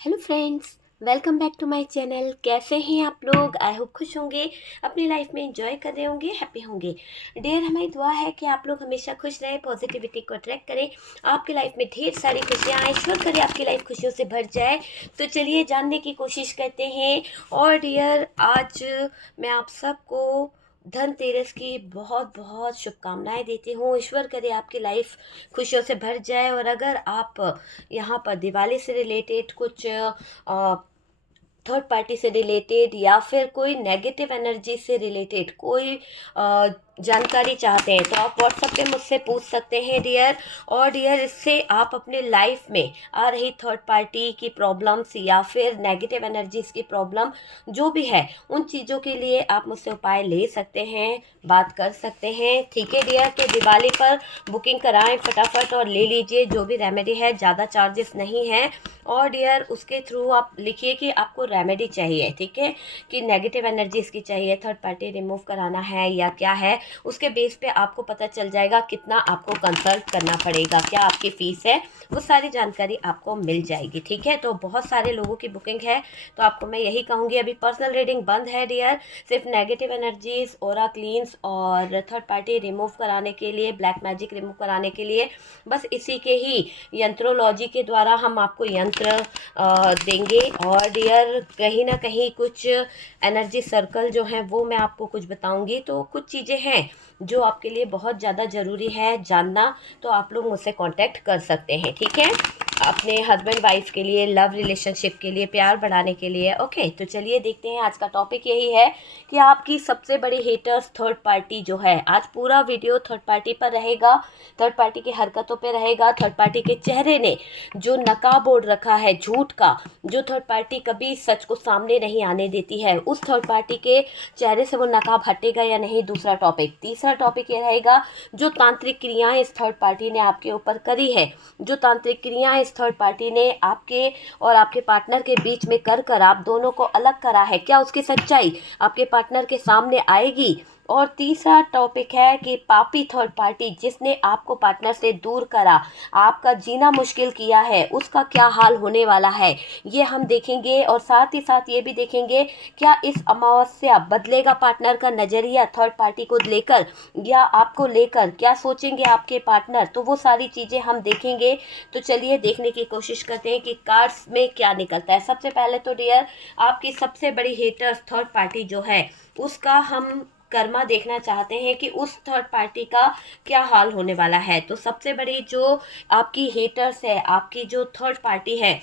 Hello friends, welcome back to my channel. कैसे हैं आप लोग? आई होप खुश होंगे, अपनी लाइफ में एंजॉय कर रहे होंगे, हैप्पी होंगे। डियर, हमारी दुआ है कि आप लोग हमेशा खुश रहें, पॉजिटिविटी को अट्रैक्ट करें, आपकी लाइफ में ढेर सारी खुशियाँ आए, ईश्वर करे आपकी लाइफ खुशियों से भर जाए। तो चलिए जानने की कोशिश करते हैं। और डियर, आज मैं आप सबको धनतेरस की बहुत बहुत शुभकामनाएं देती हूँ। ईश्वर करे आपकी लाइफ खुशियों से भर जाए। और अगर आप यहाँ पर दिवाली से रिलेटेड कुछ थर्ड पार्टी से रिलेटेड या फिर कोई नेगेटिव एनर्जी से रिलेटेड कोई जानकारी चाहते हैं तो आप व्हाट्सएप पे मुझसे पूछ सकते हैं डियर। और डियर, इससे आप अपने लाइफ में आ रही थर्ड पार्टी की प्रॉब्लम्स या फिर नेगेटिव एनर्जीज की प्रॉब्लम जो भी है, उन चीज़ों के लिए आप मुझसे उपाय ले सकते हैं, बात कर सकते हैं। ठीक है डियर, कि दिवाली पर बुकिंग कराएं फटाफट और ले लीजिए जो भी रेमेडी है, ज़्यादा चार्जेस नहीं है। और डियर, उसके थ्रू आप लिखिए कि आपको रेमेडी चाहिए, ठीक है, कि नेगेटिव एनर्जी इसकी चाहिए, थर्ड पार्टी रिमूव कराना है या क्या है। उसके बेस पे आपको पता चल जाएगा कितना आपको कंसल्ट करना पड़ेगा, क्या आपकी फ़ीस है, वो सारी जानकारी आपको मिल जाएगी। ठीक है, तो बहुत सारे लोगों की बुकिंग है, तो आपको मैं यही कहूँगी, अभी पर्सनल रीडिंग बंद है डियर। सिर्फ नेगेटिव एनर्जीज, ऑरा क्लींस और थर्ड पार्टी रिमूव कराने के लिए, ब्लैक मैजिक रिमूव कराने के लिए, बस इसी के ही यंत्रोलॉजी के द्वारा हम आपको यंत्र देंगे। और डियर, कहीं ना कहीं कुछ एनर्जी सर्कल जो हैं वो मैं आपको कुछ बताऊंगी। तो कुछ चीज़ें हैं जो आपके लिए बहुत ज़्यादा ज़रूरी है जानना, तो आप लोग मुझसे कांटेक्ट कर सकते हैं। ठीक है, अपने हस्बैंड वाइफ के लिए, लव रिलेशनशिप के लिए, प्यार बढ़ाने के लिए। ओके, तो चलिए देखते हैं। आज का टॉपिक यही है कि आपकी सबसे बड़ी हेटर्स थर्ड पार्टी जो है। आज पूरा वीडियो थर्ड पार्टी पर रहेगा, थर्ड पार्टी की हरकतों पे रहेगा, थर्ड पार्टी के चेहरे ने जो नकाब ओढ़ रखा है झूठ का, जो थर्ड पार्टी कभी सच को सामने नहीं आने देती है, उस थर्ड पार्टी के चेहरे से वो नकाब हटेगा या नहीं, दूसरा टॉपिक। तीसरा टॉपिक ये रहेगा, जो तांत्रिक क्रियाएं इस थर्ड पार्टी ने आपके ऊपर करी है, जो तांत्रिक क्रियाएं इस थर्ड पार्टी ने आपके और आपके पार्टनर के बीच में कर कर आप दोनों को अलग करा है, क्या उसकी सच्चाई आपके पार्टनर के सामने आएगी। और तीसरा टॉपिक है कि पापी थर्ड पार्टी जिसने आपको पार्टनर से दूर करा, आपका जीना मुश्किल किया है, उसका क्या हाल होने वाला है, ये हम देखेंगे। और साथ ही साथ ये भी देखेंगे, क्या इस अमावस्या बदलेगा पार्टनर का नज़रिया थर्ड पार्टी को लेकर या आपको लेकर, क्या सोचेंगे आपके पार्टनर, तो वो सारी चीज़ें हम देखेंगे। तो चलिए देखने की कोशिश करते हैं कि कार्ड्स में क्या निकलता है। सबसे पहले तो डियर, आपकी सबसे बड़ी हेटर्स थर्ड पार्टी जो है, उसका हम कर्मा देखना चाहते हैं कि उस थर्ड पार्टी का क्या हाल होने वाला है। तो सबसे बड़ी जो आपकी हेटर्स है, आपकी जो थर्ड पार्टी है,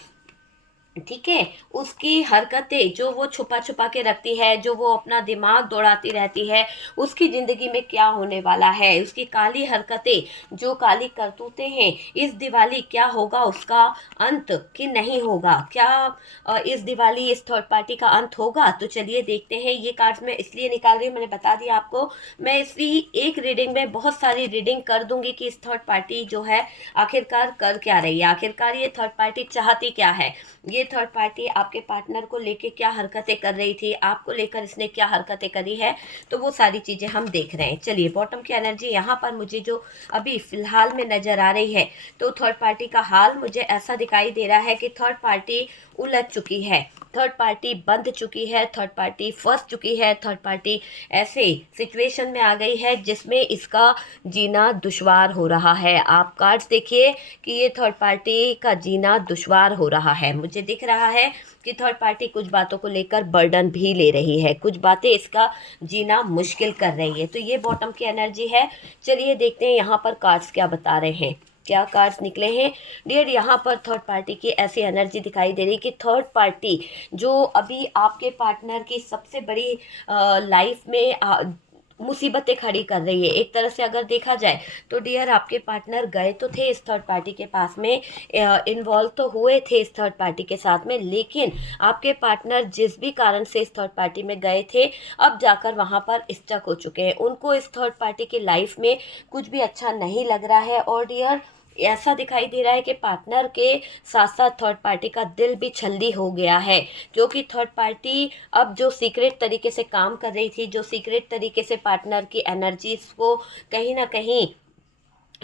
ठीक है, उसकी हरकतें जो वो छुपा छुपा के रखती है, जो वो अपना दिमाग दौड़ाती रहती है, उसकी ज़िंदगी में क्या होने वाला है, उसकी काली हरकतें, जो काली करतूतें हैं, इस दिवाली क्या होगा उसका अंत कि नहीं होगा, क्या इस दिवाली इस थर्ड पार्टी का अंत होगा। तो चलिए देखते हैं। ये कार्ड्स मैं इसलिए निकाल रही हूँ, मैंने बता दिया आपको, मैं इसी एक रीडिंग में बहुत सारी रीडिंग कर दूंगी कि इस थर्ड पार्टी जो है आखिरकार कर क्या रही है, आखिरकार ये थर्ड पार्टी चाहती क्या है, ये थर्ड पार्टी आपके पार्टनर को लेके क्या हरकतें कर रही थी, आपको लेकर इसने क्या हरकतें करी है, तो वो सारी चीज़ें हम देख रहे हैं। चलिए, बॉटम की एनर्जी यहाँ पर मुझे जो अभी फिलहाल में नज़र आ रही है, तो थर्ड पार्टी का हाल मुझे ऐसा दिखाई दे रहा है कि थर्ड पार्टी उलझ चुकी है, थर्ड पार्टी बंध चुकी है, थर्ड पार्टी फंस चुकी है, थर्ड पार्टी ऐसे सिचुएशन में आ गई है जिसमें इसका जीना दुश्वार हो रहा है। आप कार्ड्स देखिए कि ये थर्ड पार्टी का जीना दुश्वार हो रहा है। मुझे दिख रहा है कि थर्ड पार्टी कुछ बातों को लेकर बर्डन भी ले रही है, कुछ बातें इसका जीना मुश्किल कर रही है। तो ये बॉटम की एनर्जी है। चलिए देखते हैं यहाँ पर कार्ड्स क्या बता रहे हैं, क्या कार्ड्स निकले हैं डियर। यहाँ पर थर्ड पार्टी की ऐसी एनर्जी दिखाई दे रही कि थर्ड पार्टी जो अभी आपके पार्टनर की सबसे बड़ी लाइफ में मुसीबतें खड़ी कर रही है। एक तरह से अगर देखा जाए तो डियर, आपके पार्टनर गए तो थे इस थर्ड पार्टी के पास में, इन्वॉल्व तो हुए थे इस थर्ड पार्टी के साथ में, लेकिन आपके पार्टनर जिस भी कारण से इस थर्ड पार्टी में गए थे, अब जाकर वहाँ पर स्टक हो चुके हैं। उनको इस थर्ड पार्टी की लाइफ में कुछ भी अच्छा नहीं लग रहा है। और डियर, ऐसा दिखाई दे रहा है कि पार्टनर के साथ साथ थर्ड पार्टी का दिल भी छल्दी हो गया है, क्योंकि थर्ड पार्टी अब जो सीक्रेट तरीके से काम कर रही थी, जो सीक्रेट तरीके से पार्टनर की एनर्जीज को कहीं ना कहीं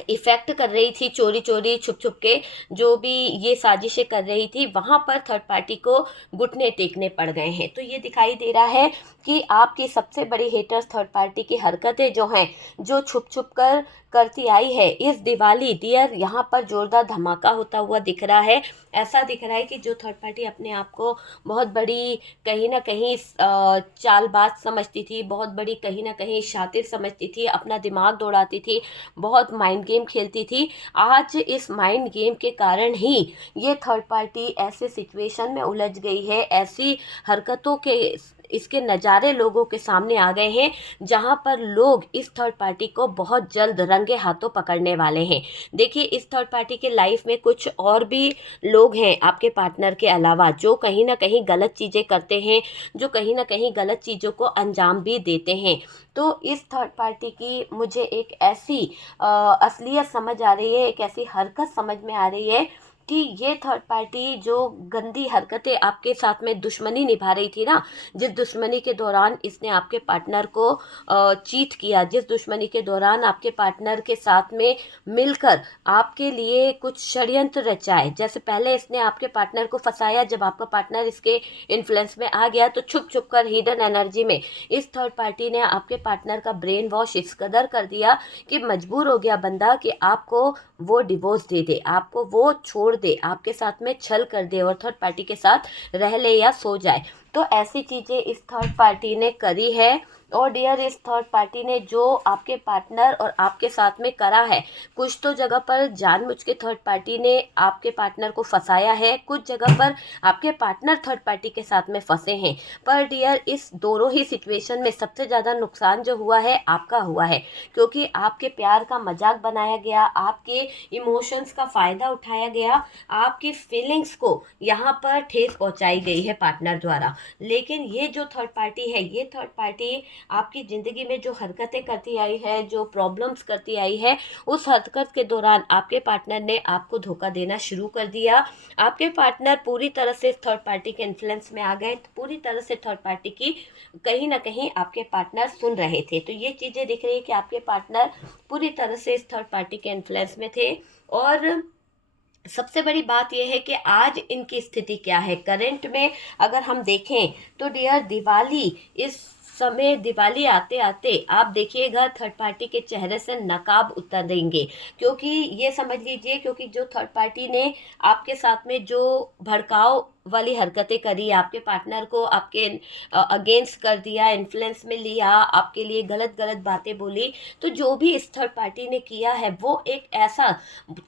इफ़ेक्ट कर रही थी, चोरी चोरी छुप छुप के जो भी ये साजिशें कर रही थी, वहाँ पर थर्ड पार्टी को घुटने टेकने पड़ गए हैं। तो ये दिखाई दे रहा है कि आपकी सबसे बड़ी हेटर्स थर्ड पार्टी की हरकतें जो हैं, जो छुप छुप कर करती आई है, इस दिवाली डियर यहाँ पर जोरदार धमाका होता हुआ दिख रहा है। ऐसा दिख रहा है कि जो थर्ड पार्टी अपने आप को बहुत बड़ी कहीं ना कहीं चालबाज समझती थी, बहुत बड़ी कहीं ना कहीं शातिर समझती थी, अपना दिमाग दौड़ाती थी, बहुत माइंड गेम खेलती थी, आज इस माइंड गेम के कारण ही ये थर्ड पार्टी ऐसे सिचुएशन में उलझ गई है, ऐसी हरकतों के इसके नज़ारे लोगों के सामने आ गए हैं, जहां पर लोग इस थर्ड पार्टी को बहुत जल्द रंगे हाथों पकड़ने वाले हैं। देखिए, इस थर्ड पार्टी के लाइफ में कुछ और भी लोग हैं आपके पार्टनर के अलावा, जो कहीं ना कहीं गलत चीज़ें करते हैं, जो कहीं ना कहीं गलत चीज़ों को अंजाम भी देते हैं। तो इस थर्ड पार्टी की मुझे एक ऐसी असलियत समझ आ रही है, एक ऐसी हरकत समझ में आ रही है कि ये थर्ड पार्टी जो गंदी हरकतें आपके साथ में दुश्मनी निभा रही थी ना, जिस दुश्मनी के दौरान इसने आपके पार्टनर को चीट किया, जिस दुश्मनी के दौरान आपके पार्टनर के साथ में मिलकर आपके लिए कुछ षड्यंत्र रचाए, जैसे पहले इसने आपके पार्टनर को फंसाया, जब आपका पार्टनर इसके इन्फ्लुएंस में आ गया तो छुप छुप कर हिडन एनर्जी में इस थर्ड पार्टी ने आपके पार्टनर का ब्रेन वॉश इस कदर कर दिया कि मजबूर हो गया बंदा कि आपको वो डिवोर्स दे दे, आपको वो छोड़ दे, आपके साथ में छल कर दे और थर्ड पार्टी के साथ रह ले या सो जाए। तो ऐसी चीज़ें इस थर्ड पार्टी ने करी है। और डियर, इस थर्ड पार्टी ने जो आपके पार्टनर और आपके साथ में करा है, कुछ तो जगह पर जानबूझ के थर्ड पार्टी ने आपके पार्टनर को फंसाया है, कुछ जगह पर आपके पार्टनर थर्ड पार्टी के साथ में फंसे हैं। पर डियर, इस दोनों ही सिचुएशन में सबसे ज़्यादा नुकसान जो हुआ है आपका हुआ है, क्योंकि आपके प्यार का मजाक बनाया गया, आपके इमोशंस का फ़ायदा उठाया गया, आपकी फीलिंग्स को यहाँ पर ठेस पहुँचाई गई है पार्टनर द्वारा। लेकिन ये जो थर्ड पार्टी है, ये थर्ड पार्टी आपकी ज़िंदगी में जो हरकतें करती आई है, जो प्रॉब्लम्स करती आई है, उस हरकत के दौरान आपके पार्टनर ने आपको धोखा देना शुरू कर दिया। आपके पार्टनर पूरी तरह से थर्ड पार्टी के इन्फ्लुएंस में आ गए, पूरी तरह से थर्ड पार्टी की कहीं ना कहीं आपके पार्टनर सुन रहे थे। तो ये चीज़ें दिख रही है कि आपके पार्टनर पूरी तरह से इस थर्ड पार्टी के इन्फ्लुएंस में थे। और सबसे बड़ी बात यह है कि आज इनकी स्थिति क्या है करंट में, अगर हम देखें तो डियर, दिवाली इस समय, दिवाली आते आते आप देखिएगा थर्ड पार्टी के चेहरे से नकाब उतरेंगे, क्योंकि ये समझ लीजिए, क्योंकि जो थर्ड पार्टी ने आपके साथ में जो भड़काव वाली हरकतें करी, आपके पार्टनर को आपके अगेंस्ट कर दिया, इन्फ्लुएंस में लिया, आपके लिए गलत गलत बातें बोली, तो जो भी इस थर्ड पार्टी ने किया है वो एक ऐसा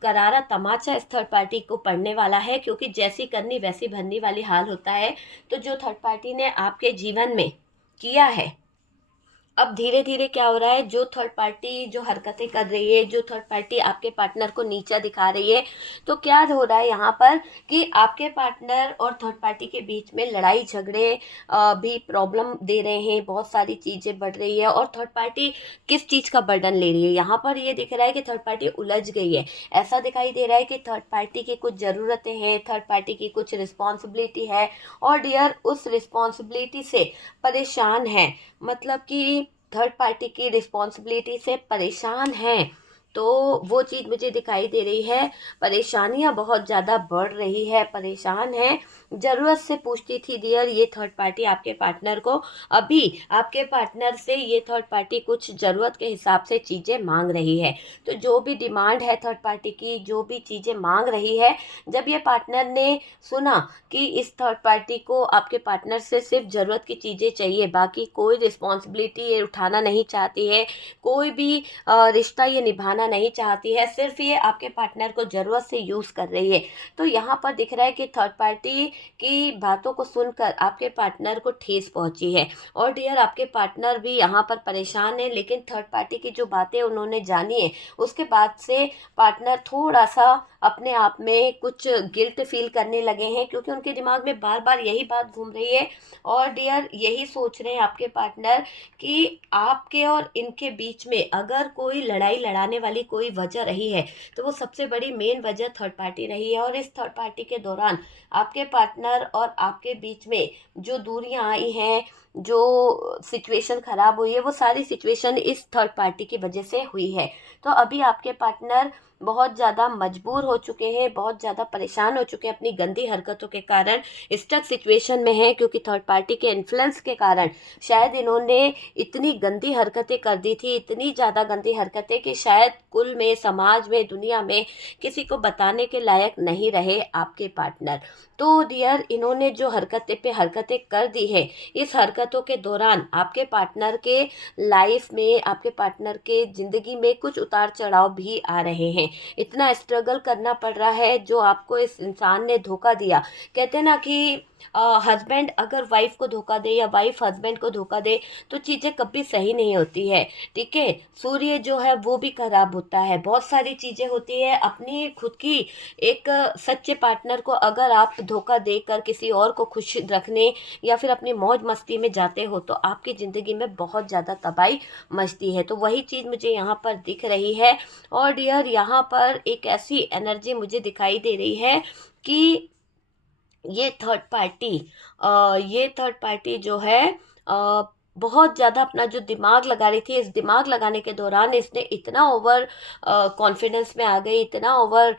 करारा तमाचा इस थर्ड पार्टी को पड़ने वाला है, क्योंकि जैसी करनी वैसी भरनी वाली हाल होता है। तो जो थर्ड पार्टी ने आपके जीवन में किया है, अब धीरे धीरे क्या हो रहा है, जो थर्ड पार्टी जो हरकतें कर रही है, जो थर्ड पार्टी आपके पार्टनर को नीचा दिखा रही है, तो क्या हो रहा है यहाँ पर कि आपके पार्टनर और थर्ड पार्टी के बीच में लड़ाई झगड़े भी प्रॉब्लम दे रहे हैं, बहुत सारी चीज़ें बढ़ रही है। और थर्ड पार्टी किस चीज़ का बर्डन ले रही है, यहाँ पर ये दिख रहा है कि थर्ड पार्टी उलझ गई है। ऐसा दिखाई दे रहा है कि थर्ड पार्टी की कुछ ज़रूरतें हैं, थर्ड पार्टी की कुछ रिस्पॉन्सिबिलिटी है, और डियर उस रिस्पॉन्सिबिलिटी से परेशान है, मतलब कि थर्ड पार्टी की रिस्पॉन्सिबिलिटी से परेशान हैं। तो वो चीज़ मुझे दिखाई दे रही है, परेशानियां बहुत ज़्यादा बढ़ रही है, परेशान है। ज़रूरत से पूछती थी डियर ये थर्ड पार्टी आपके पार्टनर को, अभी आपके पार्टनर से ये थर्ड पार्टी कुछ ज़रूरत के हिसाब से चीज़ें मांग रही है। तो जो भी डिमांड है थर्ड पार्टी की, जो भी चीज़ें मांग रही है, जब ये पार्टनर ने सुना कि इस थर्ड पार्टी को आपके पार्टनर से सिर्फ ज़रूरत की चीज़ें चाहिए, बाकी कोई रिस्पॉन्सिबिलिटी ये उठाना नहीं चाहती है, कोई भी रिश्ता ये निभाना नहीं चाहती है, सिर्फ ये आपके पार्टनर को ज़रूरत से यूज़ कर रही है, तो यहाँ पर दिख रहा है कि थर्ड पार्टी की बातों को सुनकर आपके पार्टनर को ठेस पहुँची है। और डियर, आपके पार्टनर भी यहाँ पर परेशान है, लेकिन थर्ड पार्टी की जो बातें उन्होंने जानी है, उसके बाद से पार्टनर थोड़ा सा अपने आप में कुछ गिल्ट फील करने लगे हैं, क्योंकि उनके दिमाग में बार बार यही बात घूम रही है। और डियर, यही सोच रहे हैं आपके पार्टनर कि आपके और इनके बीच में अगर कोई लड़ाई लड़ाने वाली कोई वजह रही है, तो वो सबसे बड़ी मेन वजह थर्ड पार्टी रही है। और इस थर्ड पार्टी के दौरान आपके पार्टनर और आपके बीच में जो दूरियां आई हैं, जो सिचुएशन ख़राब हुई है वो सारी सिचुएशन इस थर्ड पार्टी की वजह से हुई है। तो अभी आपके पार्टनर बहुत ज़्यादा मजबूर हो चुके हैं, बहुत ज़्यादा परेशान हो चुके हैं अपनी गंदी हरकतों के कारण, स्टक सिचुएशन में है, क्योंकि थर्ड पार्टी के इन्फ्लुएंस के कारण शायद इन्होंने इतनी गंदी हरकतें कर दी थी, इतनी ज़्यादा गंदी हरकतें कि शायद कुल में, समाज में, दुनिया में किसी को बताने के लायक नहीं रहे आपके पार्टनर। तो डियर, इन्होंने जो हरकतें पे हरकतें कर दी है, इस हरकतों के दौरान आपके पार्टनर के लाइफ में, आपके पार्टनर के ज़िंदगी में कुछ उतार चढ़ाव भी आ रहे हैं। इतना स्ट्रगल करना पड़ रहा है जो आपको इस इंसान ने धोखा दिया। कहते हैं ना कि हस्बैंड अगर वाइफ को धोखा दे या वाइफ हस्बैंड को धोखा दे तो चीज़ें कभी सही नहीं होती है। ठीक है, सूर्य जो है वो भी खराब होता है, बहुत सारी चीज़ें होती है। अपनी खुद की एक सच्चे पार्टनर को अगर आप धोखा देकर किसी और को खुश रखने या फिर अपनी मौज मस्ती में जाते हो तो आपकी ज़िंदगी में बहुत ज़्यादा तबाही मचती है। तो वही चीज़ मुझे यहाँ पर दिख रही है। और डियर, यहाँ पर एक ऐसी एनर्जी मुझे दिखाई दे रही है कि ये थर्ड पार्टी ये थर्ड पार्टी जो है अ, बहुत ज़्यादा अपना जो दिमाग लगा रही थी, इस दिमाग लगाने के दौरान इसने इतना ओवर कॉन्फिडेंस में आ गई, इतना ओवर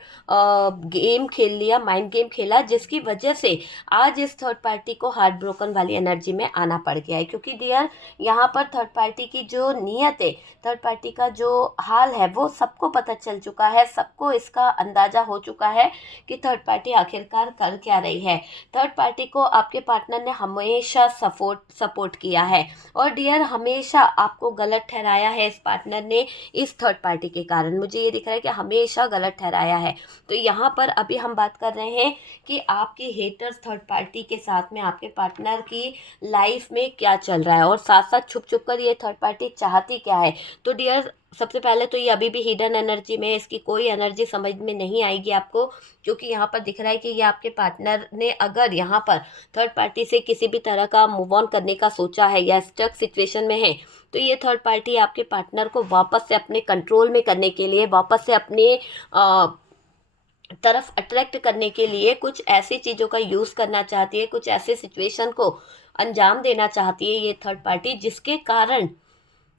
गेम खेल लिया, माइंड गेम खेला, जिसकी वजह से आज इस थर्ड पार्टी को हार्ट ब्रोकन वाली एनर्जी में आना पड़ गया है। क्योंकि डियर, यहाँ पर थर्ड पार्टी की जो नीयत है, थर्ड पार्टी का जो हाल है, वो सबको पता चल चुका है, सबको इसका अंदाज़ा हो चुका है कि थर्ड पार्टी आखिरकार कर क्या रही है। थर्ड पार्टी को आपके पार्टनर ने हमेशा सपोर्ट किया है और डियर, हमेशा आपको गलत ठहराया है इस पार्टनर ने, इस थर्ड पार्टी के कारण मुझे ये दिख रहा है कि हमेशा गलत ठहराया है। तो यहाँ पर अभी हम बात कर रहे हैं कि आपकी हेटर्स थर्ड पार्टी के साथ में आपके पार्टनर की लाइफ में क्या चल रहा है और साथ साथ छुप छुप कर ये थर्ड पार्टी चाहती क्या है। तो डियर, सबसे पहले तो ये अभी भी हिडन एनर्जी में है, इसकी कोई एनर्जी समझ में नहीं आएगी आपको, क्योंकि यहाँ पर दिख रहा है कि ये आपके पार्टनर ने अगर यहाँ पर थर्ड पार्टी से किसी भी तरह का मूव ऑन करने का सोचा है या स्टक सिचुएशन में है, तो ये थर्ड पार्टी आपके पार्टनर को वापस से अपने कंट्रोल में करने के लिए, वापस से अपने तरफ अट्रैक्ट करने के लिए कुछ ऐसी चीज़ों का यूज़ करना चाहती है, कुछ ऐसे सिचुएशन को अंजाम देना चाहती है ये थर्ड पार्टी,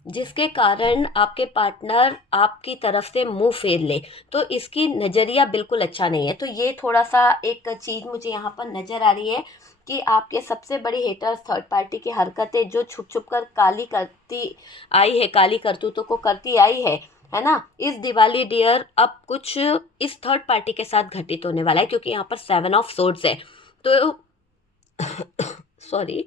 जिसके कारण आपके पार्टनर आपकी तरफ से मुंह फेर ले। तो इसकी नज़रिया बिल्कुल अच्छा नहीं है। तो ये थोड़ा सा एक चीज़ मुझे यहाँ पर नज़र आ रही है कि आपके सबसे बड़ी हेटर्स थर्ड पार्टी की हरकतें जो छुप छुप कर काली करती आई है, काली करतूतों को करती आई है ना, इस दिवाली डियर अब कुछ इस थर्ड पार्टी के साथ घटित होने वाला है, क्योंकि यहाँ पर 7 ऑफ सोर्ड्स है। तो सॉरी,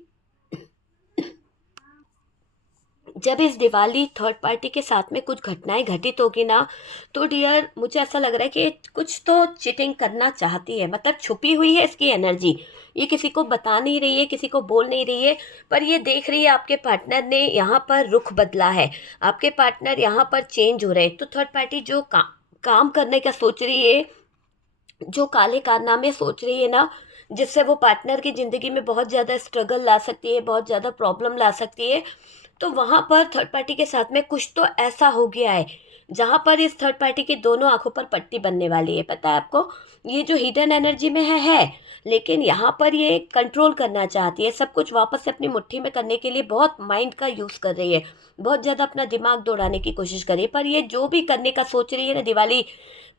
जब इस दिवाली थर्ड पार्टी के साथ में कुछ घटनाएं घटित होगी ना, तो डियर मुझे ऐसा लग रहा है कि कुछ तो चीटिंग करना चाहती है, मतलब छुपी हुई है इसकी एनर्जी, ये किसी को बता नहीं रही है, किसी को बोल नहीं रही है, पर ये देख रही है आपके पार्टनर ने यहाँ पर रुख बदला है, आपके पार्टनर यहाँ पर चेंज हो रहे हैं। तो थर्ड पार्टी जो काम करने का सोच रही है, जो काले कारनामे सोच रही है ना, जिससे वो पार्टनर की ज़िंदगी में बहुत ज़्यादा स्ट्रगल ला सकती है, बहुत ज़्यादा प्रॉब्लम ला सकती है, तो वहाँ पर थर्ड पार्टी के साथ में कुछ तो ऐसा हो गया है जहाँ पर इस थर्ड पार्टी की दोनों आंखों पर पट्टी बनने वाली है। पता है आपको, ये जो हिडन एनर्जी में है, लेकिन यहाँ पर ये कंट्रोल करना चाहती है, सब कुछ वापस से अपनी मुट्ठी में करने के लिए बहुत माइंड का यूज़ कर रही है, बहुत ज़्यादा अपना दिमाग दौड़ाने की कोशिश कर रही है। पर ये जो भी करने का सोच रही है ना दिवाली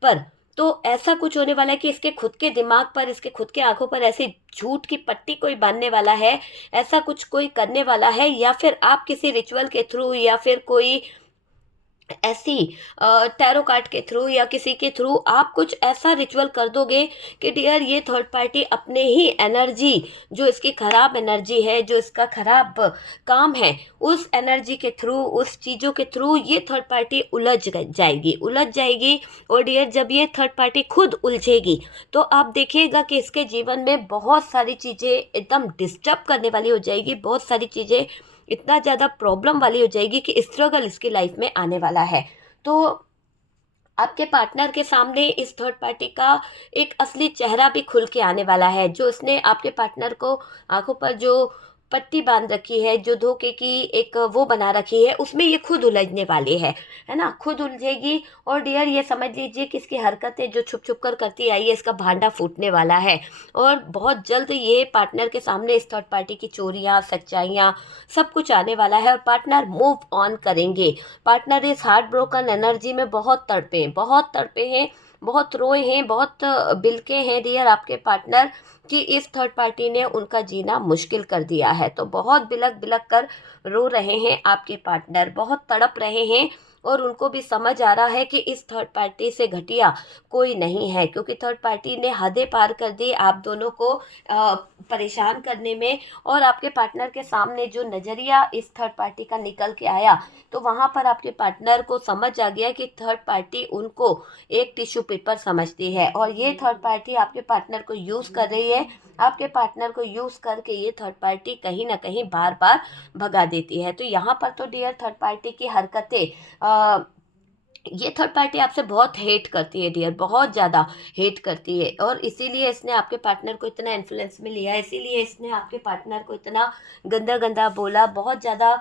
पर, तो ऐसा कुछ होने वाला है कि इसके खुद के दिमाग पर, इसके खुद के आंखों पर ऐसी झूठ की पट्टी कोई बांधने वाला है, ऐसा कुछ कोई करने वाला है, या फिर आप किसी रिचुअल के थ्रू या फिर कोई ऐसी टैरो कार्ड के थ्रू या किसी के थ्रू आप कुछ ऐसा रिचुअल कर दोगे कि डियर ये थर्ड पार्टी अपने ही एनर्जी, जो इसकी ख़राब एनर्जी है, जो इसका ख़राब काम है, उस एनर्जी के थ्रू, उस चीज़ों के थ्रू ये थर्ड पार्टी उलझ जाएगी। और डियर, जब ये थर्ड पार्टी खुद उलझेगी तो आप देखिएगा कि इसके जीवन में बहुत सारी चीज़ें एकदम डिस्टर्ब करने वाली हो जाएगी, बहुत सारी चीज़ें इतना ज़्यादा प्रॉब्लम वाली हो जाएगी कि स्ट्रगल इसकी लाइफ में आने वाला है। तो आपके पार्टनर के सामने इस थर्ड पार्टी का एक असली चेहरा भी खुल के आने वाला है, जो इसने आपके पार्टनर को आंखों पर जो पट्टी बांध रखी है, जो धोखे की एक वो बना रखी है, उसमें ये खुद उलझने वाली है ना, खुद उलझेगी। और डियर ये समझ लीजिए कि इसकी हरकतें जो छुप छुप कर करती आई है, इसका भांडा फूटने वाला है। और बहुत जल्द ये पार्टनर के सामने इस थर्ड पार्टी की चोरियां, सच्चाइयां, सब कुछ आने वाला है। और पार्टनर मूव ऑन करेंगे। पार्टनर इस हार्ट ब्रोकन एनर्जी में बहुत तड़पे हैं, बहुत रोए हैं, बहुत बिलके हैं डियर आपके पार्टनर, कि इस थर्ड पार्टी ने उनका जीना मुश्किल कर दिया है। तो बहुत बिलक बिलक कर रो रहे हैं आपके पार्टनर, बहुत तड़प रहे हैं। और उनको भी समझ आ रहा है कि इस थर्ड पार्टी से घटिया कोई नहीं है, क्योंकि थर्ड पार्टी ने हदें पार कर दी आप दोनों को परेशान करने में। और आपके पार्टनर के सामने जो नज़रिया इस थर्ड पार्टी का निकल के आया, तो वहाँ पर आपके पार्टनर को समझ आ गया कि थर्ड पार्टी उनको एक टिश्यू पेपर समझती है, और ये थर्ड पार्टी आपके पार्टनर को यूज़ कर रही है। आपके पार्टनर को यूज़ करके ये थर्ड पार्टी कहीं ना कहीं बार बार भगा देती है। तो यहाँ पर तो डियर थर्ड पार्टी की हरकतें, ये थर्ड पार्टी आपसे बहुत हेट करती है डियर, बहुत ज़्यादा हेट करती है। और इसीलिए इसने आपके पार्टनर को इतना इन्फ्लुएंस में लिया, इसीलिए इसने आपके पार्टनर को इतना गंदा गंदा बोला, बहुत ज़्यादा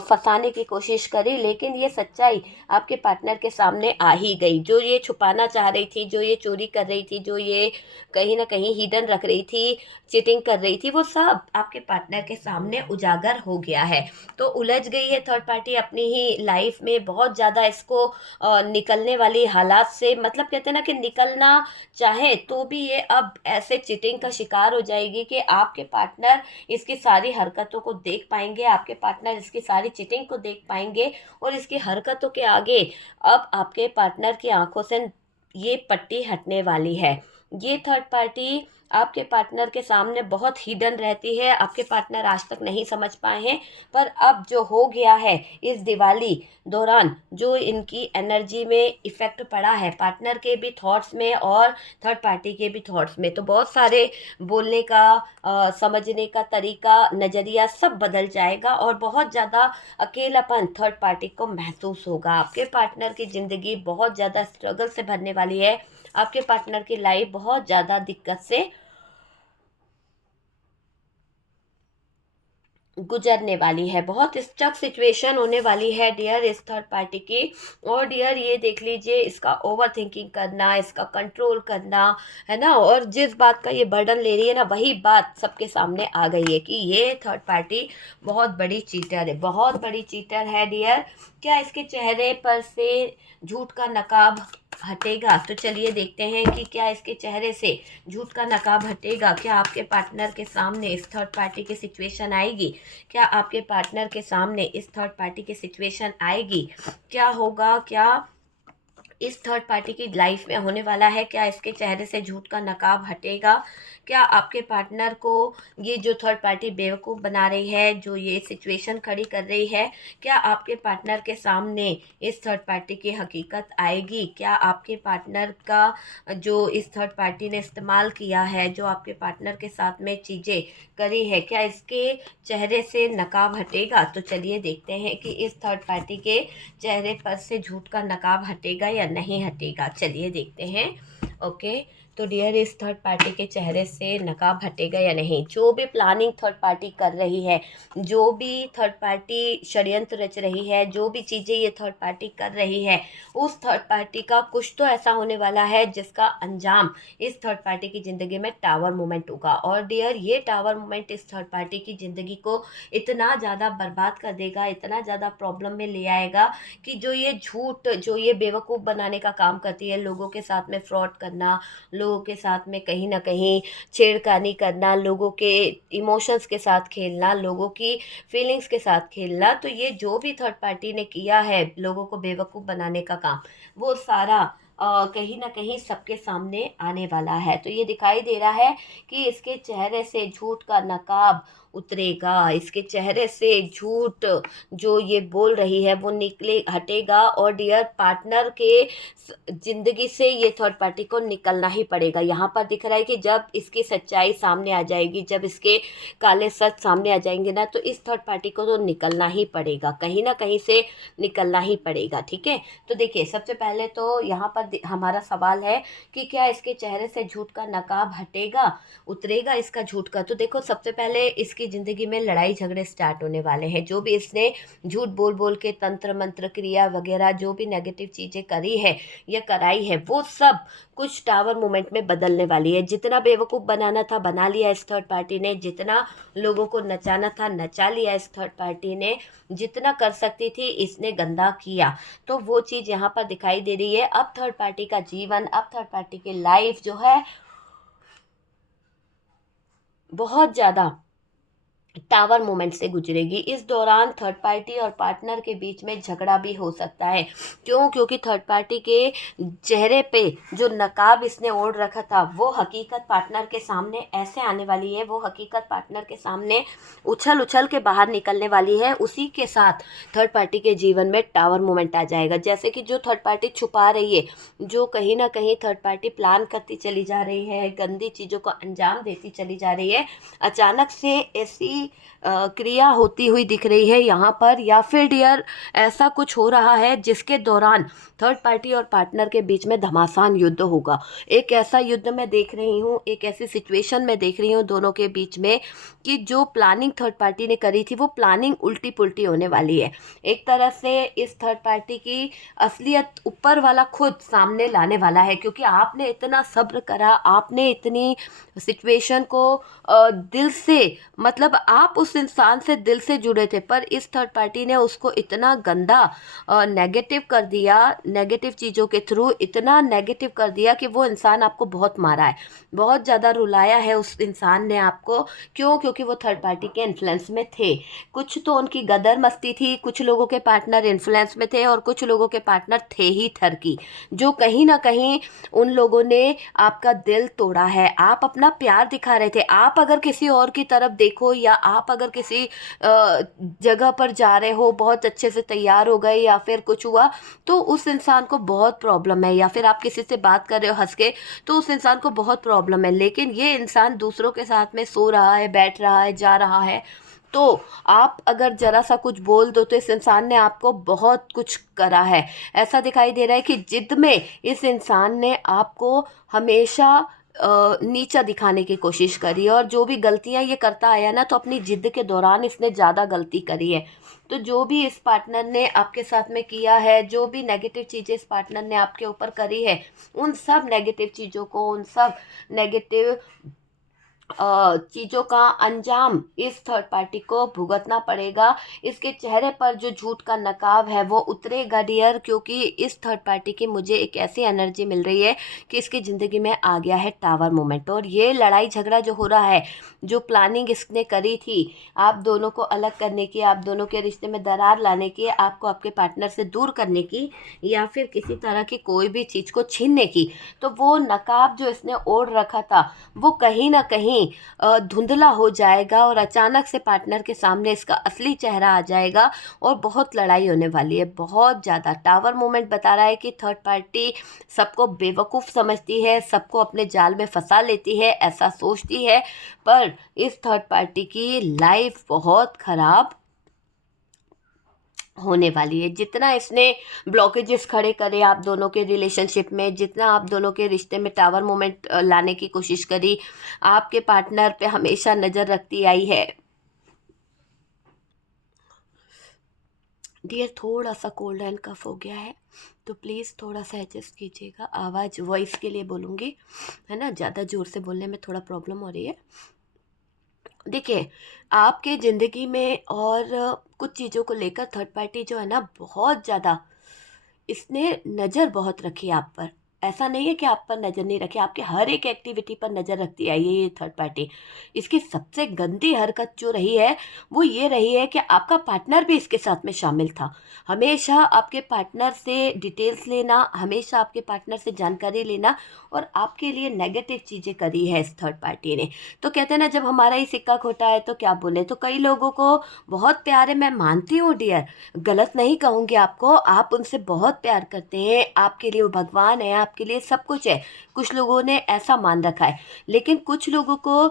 फंसाने की कोशिश करी। लेकिन ये सच्चाई आपके पार्टनर के सामने आ ही गई। जो ये छुपाना चाह रही थी, जो ये चोरी कर रही थी, जो ये कहीं ना कहीं हिडन रख रही थी, चीटिंग कर रही थी, वो सब आपके पार्टनर के सामने उजागर हो गया है। तो उलझ गई है थर्ड पार्टी अपनी ही लाइफ में, बहुत ज़्यादा इसको निकलने वाली हालात से, मतलब कहते हैं ना कि निकलना चाहे तो भी ये अब ऐसे चीटिंग का शिकार हो जाएगी कि आपके पार्टनर इसकी सारी हरकतों को देख पाएंगे, आपके पार्टनर इसकी सारी चीटिंग को देख पाएंगे। और इसकी हरकतों के आगे अब आपके पार्टनर की आंखों से ये पट्टी हटने वाली है। ये थर्ड पार्टी आपके पार्टनर के सामने बहुत हिडन रहती है, आपके पार्टनर आज तक नहीं समझ पाए हैं। पर अब जो हो गया है इस दिवाली दौरान, जो इनकी एनर्जी में इफ़ेक्ट पड़ा है पार्टनर के भी थॉट्स में और थर्ड पार्टी के भी थॉट्स में, तो बहुत सारे बोलने का समझने का तरीका, नज़रिया सब बदल जाएगा। और बहुत ज़्यादा अकेलापन थर्ड पार्टी को महसूस होगा। आपके पार्टनर की ज़िंदगी बहुत ज़्यादा स्ट्रगल से भरने वाली है। आपके पार्टनर की लाइफ बहुत ज़्यादा दिक्कत से गुजरने वाली है, बहुत स्टक सिचुएशन होने वाली है डियर इस थर्ड पार्टी की। और डियर ये देख लीजिए, इसका ओवर थिंकिंग करना, इसका कंट्रोल करना, है ना, और जिस बात का ये बर्डन ले रही है ना, वही बात सबके सामने आ गई है कि ये थर्ड पार्टी बहुत बड़ी चीटर है, बहुत बड़ी चीटर है डियर। क्या इसके चेहरे पर से झूठ का नकाब हटेगा? तो चलिए देखते हैं कि क्या इसके चेहरे से झूठ का नकाब हटेगा। क्या आपके पार्टनर के सामने इस थर्ड पार्टी की सिचुएशन आएगी? क्या आपके पार्टनर के सामने इस थर्ड पार्टी की सिचुएशन आएगी? क्या होगा? क्या इस थर्ड पार्टी की लाइफ में होने वाला है? क्या इसके चेहरे से झूठ का नकाब हटेगा? क्या आपके पार्टनर को ये जो थर्ड पार्टी बेवकूफ़ बना रही है, जो ये सिचुएशन खड़ी कर रही है, क्या आपके पार्टनर के सामने इस थर्ड पार्टी की हकीकत आएगी? क्या आपके पार्टनर का जो इस थर्ड पार्टी ने इस्तेमाल किया है, जो आपके पार्टनर के साथ में चीज़ें करी है, क्या इसके चेहरे से नकाब हटेगा? तो चलिए देखते हैं कि इस थर्ड पार्टी के चेहरे पर से झूठ का नकाब हटेगा या नहीं हटेगा। चलिए देखते हैं। ओके, तो डियर इस थर्ड पार्टी के चेहरे से नकाब हटेगा या नहीं। जो भी प्लानिंग थर्ड पार्टी कर रही है, जो भी थर्ड पार्टी षड्यंत्र रच रही है, जो भी चीज़ें ये थर्ड पार्टी कर रही है, उस थर्ड पार्टी का कुछ तो ऐसा होने वाला है जिसका अंजाम इस थर्ड पार्टी की ज़िंदगी में टावर मोमेंट होगा। और डियर ये टावर मोमेंट इस थर्ड पार्टी की ज़िंदगी को इतना ज़्यादा बर्बाद कर देगा, इतना ज़्यादा प्रॉब्लम में ले आएगा कि जो ये झूठ, जो ये बेवकूफ़ बनाने का काम करती है, लोगों के साथ में फ्रॉड करना, लोगों के साथ में कहीं ना कहीं छेड़खानी करना, लोगों के इमोशंस के साथ खेलना, लोगों की फीलिंग्स के साथ खेलना, तो ये जो भी थर्ड पार्टी ने किया है लोगों को बेवकूफ़ बनाने का काम, वो सारा कहीं ना कहीं सबके सामने आने वाला है। तो ये दिखाई दे रहा है कि इसके चेहरे से झूठ का नकाब उतरेगा, इसके चेहरे से झूठ जो ये बोल रही है वो निकले हटेगा। और डियर पार्टनर के ज़िंदगी से ये थर्ड पार्टी को निकलना ही पड़ेगा। यहाँ पर दिख रहा है कि जब इसकी सच्चाई सामने आ जाएगी, जब इसके काले सच सामने आ जाएंगे ना, तो इस थर्ड पार्टी को तो निकलना ही पड़ेगा, कहीं ना कहीं से निकलना ही पड़ेगा। ठीक है, तो देखिए सबसे पहले तो यहाँ पर हमारा सवाल है कि क्या इसके चेहरे से झूठ का नकाब हटेगा, उतरेगा इसका झूठ का? तो देखो सबसे पहले इसके इसकी ज़िंदगी में लड़ाई झगड़े स्टार्ट होने वाले हैं। जो भी इसने झूठ बोल बोल के तंत्र मंत्र क्रिया वगैरह जो भी नेगेटिव चीज़ें करी है या कराई है, वो सब कुछ टावर मोमेंट में बदलने वाली है। जितना बेवकूफ़ बनाना था बना लिया इस थर्ड पार्टी ने, जितना लोगों को नचाना था नचा लिया इस थर्ड पार्टी ने, जितना कर सकती थी इसने गंदा किया। तो वो चीज़ यहाँ पर दिखाई दे रही है। अब थर्ड पार्टी का जीवन, अब थर्ड पार्टी की लाइफ जो है बहुत ज़्यादा टावर मोमेंट से गुजरेगी। इस दौरान थर्ड पार्टी और पार्टनर के बीच में झगड़ा भी हो सकता है। क्यों? क्योंकि थर्ड पार्टी के चेहरे पे जो नकाब इसने ओढ़ रखा था वो हकीकत पार्टनर के सामने ऐसे आने वाली है, वो हकीकत पार्टनर के सामने उछल उछल के बाहर निकलने वाली है। उसी के साथ थर्ड पार्टी के जीवन में टावर मोमेंट आ जाएगा। जैसे कि जो थर्ड पार्टी छुपा रही है, जो कहीं ना कहीं थर्ड पार्टी प्लान करती चली जा रही है, गंदी चीज़ों को अंजाम देती चली जा रही है, अचानक से ऐसी क्रिया होती हुई दिख रही है यहाँ पर, या फिर डियर ऐसा कुछ हो रहा है जिसके दौरान थर्ड पार्टी और पार्टनर के बीच में घमासान युद्ध होगा। एक ऐसा युद्ध मैं देख रही हूँ, एक ऐसी सिचुएशन में देख रही हूँ दोनों के बीच में कि जो प्लानिंग थर्ड पार्टी ने करी थी वो प्लानिंग उल्टी पुल्टी होने वाली है। एक तरह से इस थर्ड पार्टी की असलियत ऊपर वाला खुद सामने लाने वाला है, क्योंकि आपने इतना सब्र करा, आपने इतनी सिचुएशन को दिल से, मतलब आप उस इंसान से दिल से जुड़े थे, पर इस थर्ड पार्टी ने उसको इतना गंदा नेगेटिव कर दिया, नेगेटिव चीज़ों के थ्रू इतना नेगेटिव कर दिया कि वो इंसान आपको बहुत मारा है, बहुत ज़्यादा रुलाया है उस इंसान ने आपको। क्यों? क्योंकि वो थर्ड पार्टी के इन्फ्लुएंस में थे। कुछ तो उनकी गदर मस्ती थी, कुछ लोगों के पार्टनर इन्फ्लुएंस में थे और कुछ लोगों के पार्टनर थे ही ठरकी, जो कहीं ना कहीं उन लोगों ने आपका दिल तोड़ा है। आप अपना प्यार दिखा रहे थे, आप अगर किसी और की तरफ देखो या आप अगर किसी जगह पर जा रहे हो, बहुत अच्छे से तैयार हो गए या फिर कुछ हुआ तो उस इंसान को बहुत प्रॉब्लम है, या फिर आप किसी से बात कर रहे हो हंस के तो उस इंसान को बहुत प्रॉब्लम है। लेकिन ये इंसान दूसरों के साथ में सो रहा है, बैठ रहा है, जा रहा है, तो आप अगर जरा सा कुछ बोल दो तो इस इंसान ने आपको बहुत कुछ करा है। ऐसा दिखाई दे रहा है कि जिद में इस इंसान ने आपको हमेशा नीचा दिखाने की कोशिश करी, और जो भी गलतियां ये करता आया ना, तो अपनी जिद के दौरान इसने ज़्यादा गलती करी है। तो जो भी इस पार्टनर ने आपके साथ में किया है, जो भी नेगेटिव चीज़ें इस पार्टनर ने आपके ऊपर करी है, उन सब नेगेटिव चीज़ों को, उन सब नेगेटिव चीज़ों का अंजाम इस थर्ड पार्टी को भुगतना पड़ेगा। इसके चेहरे पर जो झूठ का नकाब है वो उतरेगा डियर, क्योंकि इस थर्ड पार्टी की मुझे एक ऐसी एनर्जी मिल रही है कि इसकी ज़िंदगी में आ गया है टावर मोमेंट। और ये लड़ाई झगड़ा जो हो रहा है, जो प्लानिंग इसने करी थी आप दोनों को अलग करने की, आप दोनों के रिश्ते में दरार लाने की, आपको आपके पार्टनर से दूर करने की, या फिर किसी तरह की कोई भी चीज़ को छीनने की, तो वो नकाब जो इसने ओढ़ रखा था वो कहीं ना कहीं धुंधला हो जाएगा और अचानक से पार्टनर के सामने इसका असली चेहरा आ जाएगा और बहुत लड़ाई होने वाली है, बहुत ज़्यादा। टावर मोमेंट बता रहा है कि थर्ड पार्टी सबको बेवकूफ़ समझती है, सबको अपने जाल में फंसा लेती है, ऐसा सोचती है, पर इस थर्ड पार्टी की लाइफ बहुत ख़राब होने वाली है। जितना इसने ब्लॉकेजेस खड़े करे आप दोनों के रिलेशनशिप में, जितना आप दोनों के रिश्ते में टावर मोमेंट लाने की कोशिश करी, आपके पार्टनर पे हमेशा नज़र रखती आई है। डियर थोड़ा सा कोल्ड एंड कफ हो गया है, तो प्लीज़ थोड़ा सा एडजस्ट कीजिएगा। आवाज़ वॉइस के लिए बोलूँगी, है ना, ज़्यादा ज़ोर से बोलने में थोड़ा प्रॉब्लम हो रही है। देखिए, आपके ज़िंदगी में और कुछ चीज़ों को लेकर थर्ड पार्टी जो है ना, बहुत ज़्यादा इसने नज़र बहुत रखी है आप पर। ऐसा नहीं है कि आप पर नज़र नहीं रखी, आपके हर एक एक्टिविटी पर नज़र रखती आई है ये थर्ड पार्टी। इसकी सबसे गंदी हरकत जो रही है वो ये रही है कि आपका पार्टनर भी इसके साथ में शामिल था। हमेशा आपके पार्टनर से डिटेल्स लेना, हमेशा आपके पार्टनर से जानकारी लेना, और आपके लिए नेगेटिव चीज़ें करी है इस थर्ड पार्टी ने। तो कहते हैं ना, जब हमारा ही सिक्का खोटा है तो क्या बोले। तो कई लोगों को बहुत प्यार है, मैं मानती हूँ डियर, गलत नहीं कहूँगी आपको, आप उनसे बहुत प्यार करते हैं, आपके लिए वो भगवान है, आपके लिए सब कुछ है। कुछ लोगों ने ऐसा मान रखा है, लेकिन कुछ लोगों को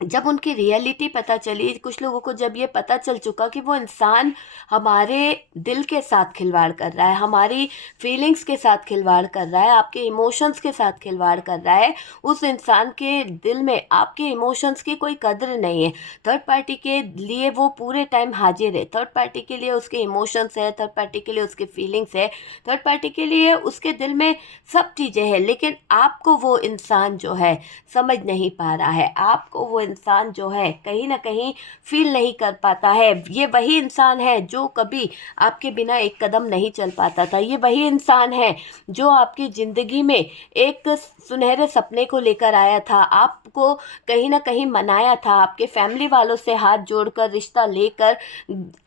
जब उनकी रियलिटी पता चली, कुछ लोगों को जब ये पता चल चुका कि वो इंसान हमारे दिल के साथ खिलवाड़ कर रहा है, हमारी फीलिंग्स के साथ खिलवाड़ कर रहा है, आपके इमोशंस के साथ खिलवाड़ कर रहा है, उस इंसान के दिल में आपके इमोशंस की कोई कदर नहीं है। थर्ड पार्टी के लिए वो पूरे टाइम हाजिर है, थर्ड पार्टी के लिए उसके इमोशंस है, थर्ड पार्टी के लिए उसके फीलिंग्स है, थर्ड पार्टी के लिए उसके दिल में सब चीज़ें हैं, लेकिन आपको वो इंसान जो है समझ नहीं पा रहा है, आपको वो इंसान जो है कहीं ना कहीं फील नहीं कर पाता है। ये वही इंसान है जो कभी आपके बिना एक कदम नहीं चल पाता था, ये वही इंसान है जो आपकी ज़िंदगी में एक सुनहरे सपने को लेकर आया था, आपको कहीं ना कहीं मनाया था, आपके फैमिली वालों से हाथ जोड़कर रिश्ता लेकर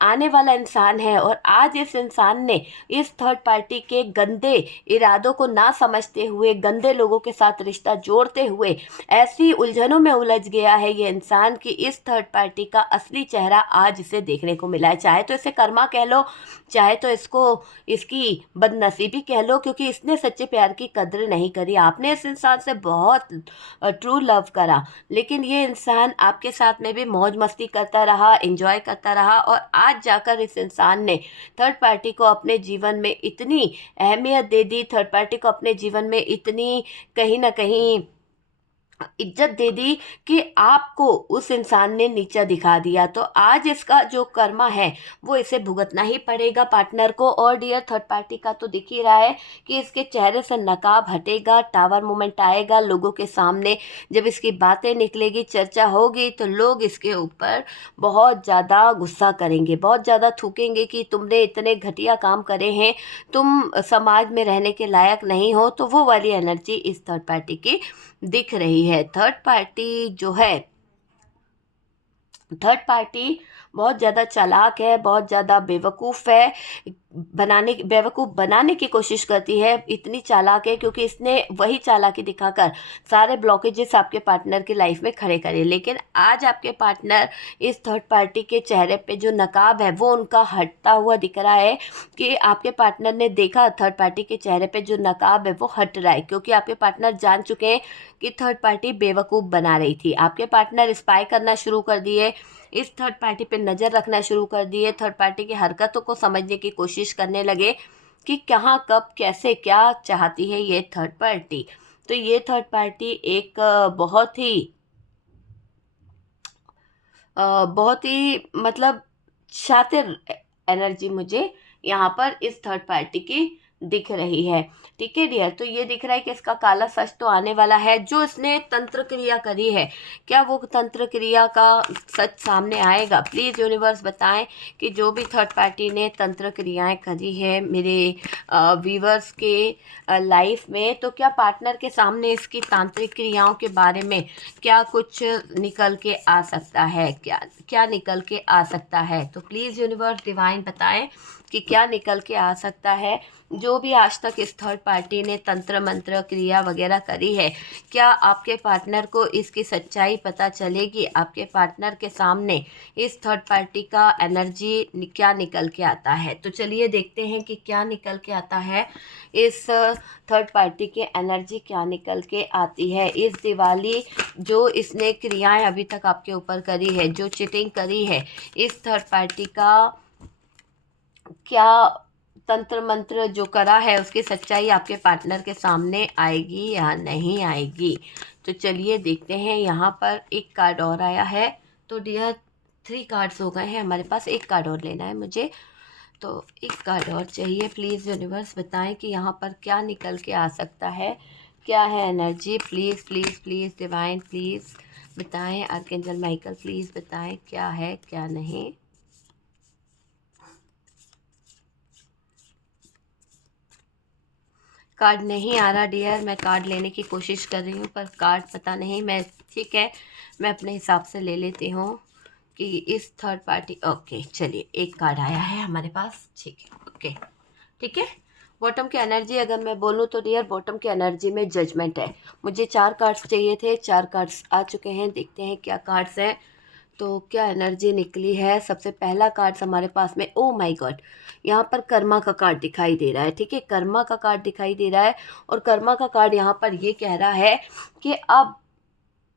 आने वाला इंसान है। और आज इस इंसान ने इस थर्ड पार्टी के गंदे इरादों को ना समझते हुए, गंदे लोगों के साथ रिश्ता जोड़ते हुए ऐसी उलझनों में उलझ गया है ये इंसान कि इस थर्ड पार्टी का असली चेहरा आज इसे देखने को मिला है। चाहे तो इसे कर्मा कह लो, चाहे तो इसको इसकी बदनसीबी कह लो, क्योंकि इसने सच्चे प्यार की कदर नहीं करी। आपने इस इंसान से बहुत ट्रू लव करा, लेकिन ये इंसान आपके साथ में भी मौज मस्ती करता रहा, एंजॉय करता रहा, और आज जाकर इस इंसान ने थर्ड पार्टी को अपने जीवन में इतनी अहमियत दे दी, थर्ड पार्टी को अपने जीवन में इतनी कहीं ना कहीं इज्जत दे दी कि आपको उस इंसान ने नीचा दिखा दिया। तो आज इसका जो कर्मा है वो इसे भुगतना ही पड़ेगा पार्टनर को। और डियर थर्ड पार्टी का तो दिख ही रहा है कि इसके चेहरे से नकाब हटेगा, टावर मोमेंट आएगा लोगों के सामने, जब इसकी बातें निकलेगी, चर्चा होगी, तो लोग इसके ऊपर बहुत ज़्यादा गुस्सा करेंगे, बहुत ज़्यादा थूकेंगे कि तुमने इतने घटिया काम करे हैं, तुम समाज में रहने के लायक नहीं हो। तो वो वाली एनर्जी इस थर्ड पार्टी की दिख रही है। थर्ड पार्टी जो है, थर्ड पार्टी बहुत ज़्यादा चालाक है, बहुत ज़्यादा बेवकूफ़ है, बेवकूफ़ बनाने की कोशिश करती है। इतनी चालाक है क्योंकि इसने वही चालाकी दिखाकर सारे ब्लॉकेजेस आपके पार्टनर की लाइफ में खड़े करे। लेकिन आज आपके पार्टनर इस थर्ड पार्टी के चेहरे पे जो नकाब है वो उनका हटता हुआ दिख रहा है, कि आपके पार्टनर ने देखा थर्ड पार्टी के चेहरे पे जो नकाब है वो हट रहा है, क्योंकि आपके पार्टनर जान चुके हैं कि थर्ड पार्टी बेवकूफ़ बना रही थी। आपके पार्टनर स्पाई करना शुरू कर दिए, इस थर्ड पार्टी पे नज़र रखना शुरू कर दिए, थर्ड पार्टी की हरकतों को समझने की कोशिश करने लगे कि कहाँ कब कैसे क्या चाहती है ये थर्ड पार्टी। तो ये थर्ड पार्टी एक बहुत ही मतलब शातिर एनर्जी मुझे यहाँ पर इस थर्ड पार्टी की दिख रही है। ठीक है डियर, तो ये दिख रहा है कि इसका काला सच तो आने वाला है। जो इसने तंत्र क्रिया करी है, क्या वो तंत्र क्रिया का सच सामने आएगा? प्लीज़ यूनिवर्स बताएं कि जो भी थर्ड पार्टी ने तंत्र क्रियाएं करी है मेरे व्यूवर्स के लाइफ में, तो क्या पार्टनर के सामने इसकी तांत्रिक क्रियाओं के बारे में क्या कुछ निकल के आ सकता है, क्या क्या निकल के आ सकता है? तो प्लीज़ यूनिवर्स डिवाइन बताएं कि क्या निकल के आ सकता है। जो भी आज तक इस थर्ड पार्टी ने तंत्र मंत्र क्रिया वगैरह करी है, क्या आपके पार्टनर को इसकी सच्चाई पता चलेगी? आपके पार्टनर के सामने इस थर्ड पार्टी का एनर्जी क्या निकल के आता है? तो चलिए देखते हैं कि क्या निकल के आता है। इस थर्ड पार्टी की एनर्जी क्या निकल के आती है इस दिवाली। जो इसने क्रियाएं अभी तक आपके ऊपर करी है, जो चीटिंग करी है, इस थर्ड पार्टी का क्या तंत्र मंत्र जो करा है उसकी सच्चाई आपके पार्टनर के सामने आएगी या नहीं आएगी? तो चलिए देखते हैं। यहाँ पर एक कार्ड और आया है। तो डियर 3 कार्ड्स हो गए हैं हमारे पास, एक कार्ड और लेना है मुझे, तो एक कार्ड और चाहिए। प्लीज़ यूनिवर्स बताएं कि यहाँ पर क्या निकल के आ सकता है, क्या है energy. Please please please divine please बताएं, आर्कएंजल माइकल प्लीज़ बताएं क्या है क्या नहीं। कार्ड नहीं आ रहा डियर, मैं कार्ड लेने की कोशिश कर रही हूँ पर कार्ड पता नहीं, मैं ठीक है मैं अपने हिसाब से ले लेती हूँ कि इस थर्ड पार्टी। ओके चलिए, एक कार्ड आया है हमारे पास, ठीक है ओके ठीक है। बॉटम की एनर्जी अगर मैं बोलूँ तो डियर, बॉटम की एनर्जी में जजमेंट है। मुझे 4 कार्ड्स चाहिए थे, 4 कार्ड्स आ चुके हैं। देखते हैं क्या कार्ड्स हैं, तो क्या एनर्जी निकली है। सबसे पहला कार्ड हमारे पास में, ओ माय गॉड, यहाँ पर कर्मा का कार्ड दिखाई दे रहा है। ठीक है, कर्मा का कार्ड दिखाई दे रहा है, और कर्मा का कार्ड यहाँ पर ये कह रहा है कि अब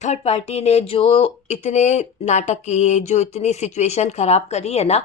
थर्ड पार्टी ने जो इतने नाटक किए, जो इतनी सिचुएशन खराब करी है ना,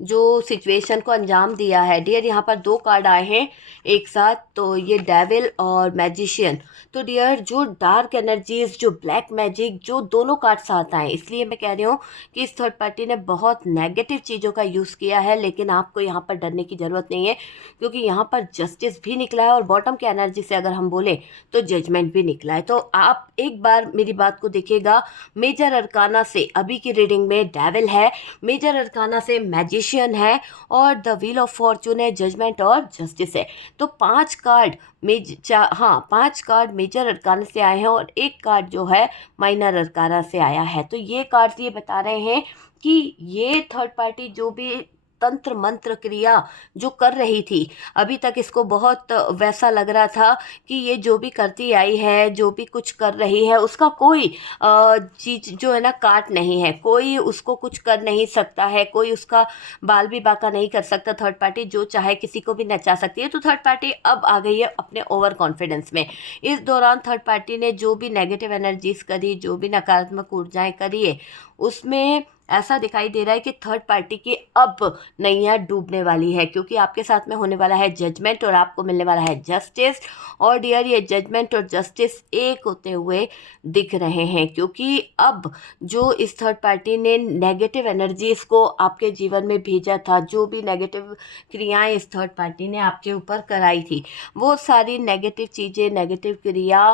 जो सिचुएशन को अंजाम दिया है डियर, यहाँ पर दो कार्ड आए हैं एक साथ, तो ये डेविल और मैजिशियन। तो डियर जो डार्क एनर्जीज, जो ब्लैक मैजिक, जो दोनों कार्ड साथ आए, इसलिए मैं कह रही हूँ कि इस थर्ड पार्टी ने बहुत नेगेटिव चीज़ों का यूज़ किया है। लेकिन आपको यहाँ पर डरने की ज़रूरत नहीं है, क्योंकि यहाँ पर जस्टिस भी निकला है और बॉटम की एनर्जी से अगर हम बोलें तो जजमेंट भी निकला है। तो आप एक बार मेरी बात को देखिएगा, मेजर अरकाना से अभी की रीडिंग में डेविल है, मेजर अरकाना से मैजिशियन है, और द व्हील ऑफ फॉर्चून है, जजमेंट और जस्टिस है। तो 5 कार्ड पांच कार्ड मेजर अरकाना से आए हैं और एक कार्ड जो है माइनर अरकाना से आया है। तो ये कार्ड ये बता रहे हैं कि ये थर्ड पार्टी जो भी तंत्र मंत्र क्रिया जो कर रही थी अभी तक, इसको बहुत वैसा लग रहा था कि ये जो भी करती आई है, जो भी कुछ कर रही है, उसका कोई चीज़ जो है ना काट नहीं है, कोई उसको कुछ कर नहीं सकता है, कोई उसका बाल भी बाका नहीं कर सकता। थर्ड पार्टी जो चाहे किसी को भी नचा सकती है। तो थर्ड पार्टी अब आ गई है अपने ओवर कॉन्फिडेंस में। इस दौरान थर्ड पार्टी ने जो भी नेगेटिव एनर्जीज करी, जो भी नकारात्मक ऊर्जाएं करी है, उसमें ऐसा दिखाई दे रहा है कि थर्ड पार्टी की अब नैया डूबने वाली है, क्योंकि आपके साथ में होने वाला है जजमेंट और आपको मिलने वाला है जस्टिस। और डियर ये जजमेंट और जस्टिस एक होते हुए दिख रहे हैं, क्योंकि अब जो इस थर्ड पार्टी ने नेगेटिव एनर्जीज को आपके जीवन में भेजा था, जो भी नेगेटिव क्रियाएं इस थर्ड पार्टी ने आपके ऊपर कराई थी, वो सारी नेगेटिव चीज़ें, नेगेटिव क्रिया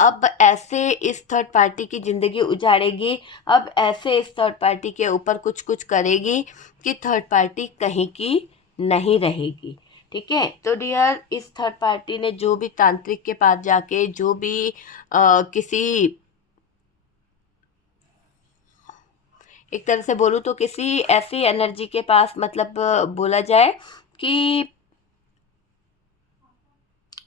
अब ऐसे इस थर्ड पार्टी की ज़िंदगी उजाड़ेगी, अब ऐसे इस थर्ड पार्टी के ऊपर कुछ कुछ करेगी कि थर्ड पार्टी कहीं की नहीं रहेगी। ठीक है। तो डियर इस थर्ड पार्टी ने जो भी तांत्रिक के पास जाके, जो भी किसी, एक तरह से बोलूँ तो किसी ऐसी एनर्जी के पास, मतलब बोला जाए कि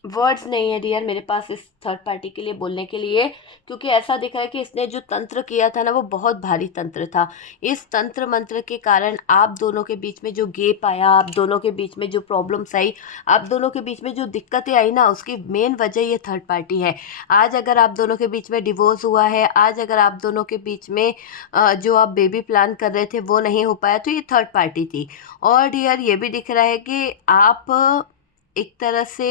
वर्ड्स नहीं है डियर मेरे पास इस थर्ड पार्टी के लिए बोलने के लिए, क्योंकि ऐसा दिख रहा है कि इसने जो तंत्र किया था ना, वो बहुत भारी तंत्र था। इस तंत्र मंत्र के कारण आप दोनों के बीच में जो गैप आया, आप दोनों के बीच में जो प्रॉब्लम्स आई, आप दोनों के बीच में जो दिक्कतें आई ना, उसकी मेन वजह ये थर्ड पार्टी है। आज अगर आप दोनों के बीच में डिवोर्स हुआ है, आज अगर आप दोनों के बीच में जो आप बेबी प्लान कर रहे थे वो नहीं हो पाया, तो ये थर्ड पार्टी थी। और डियर ये भी दिख रहा है कि आप एक तरह से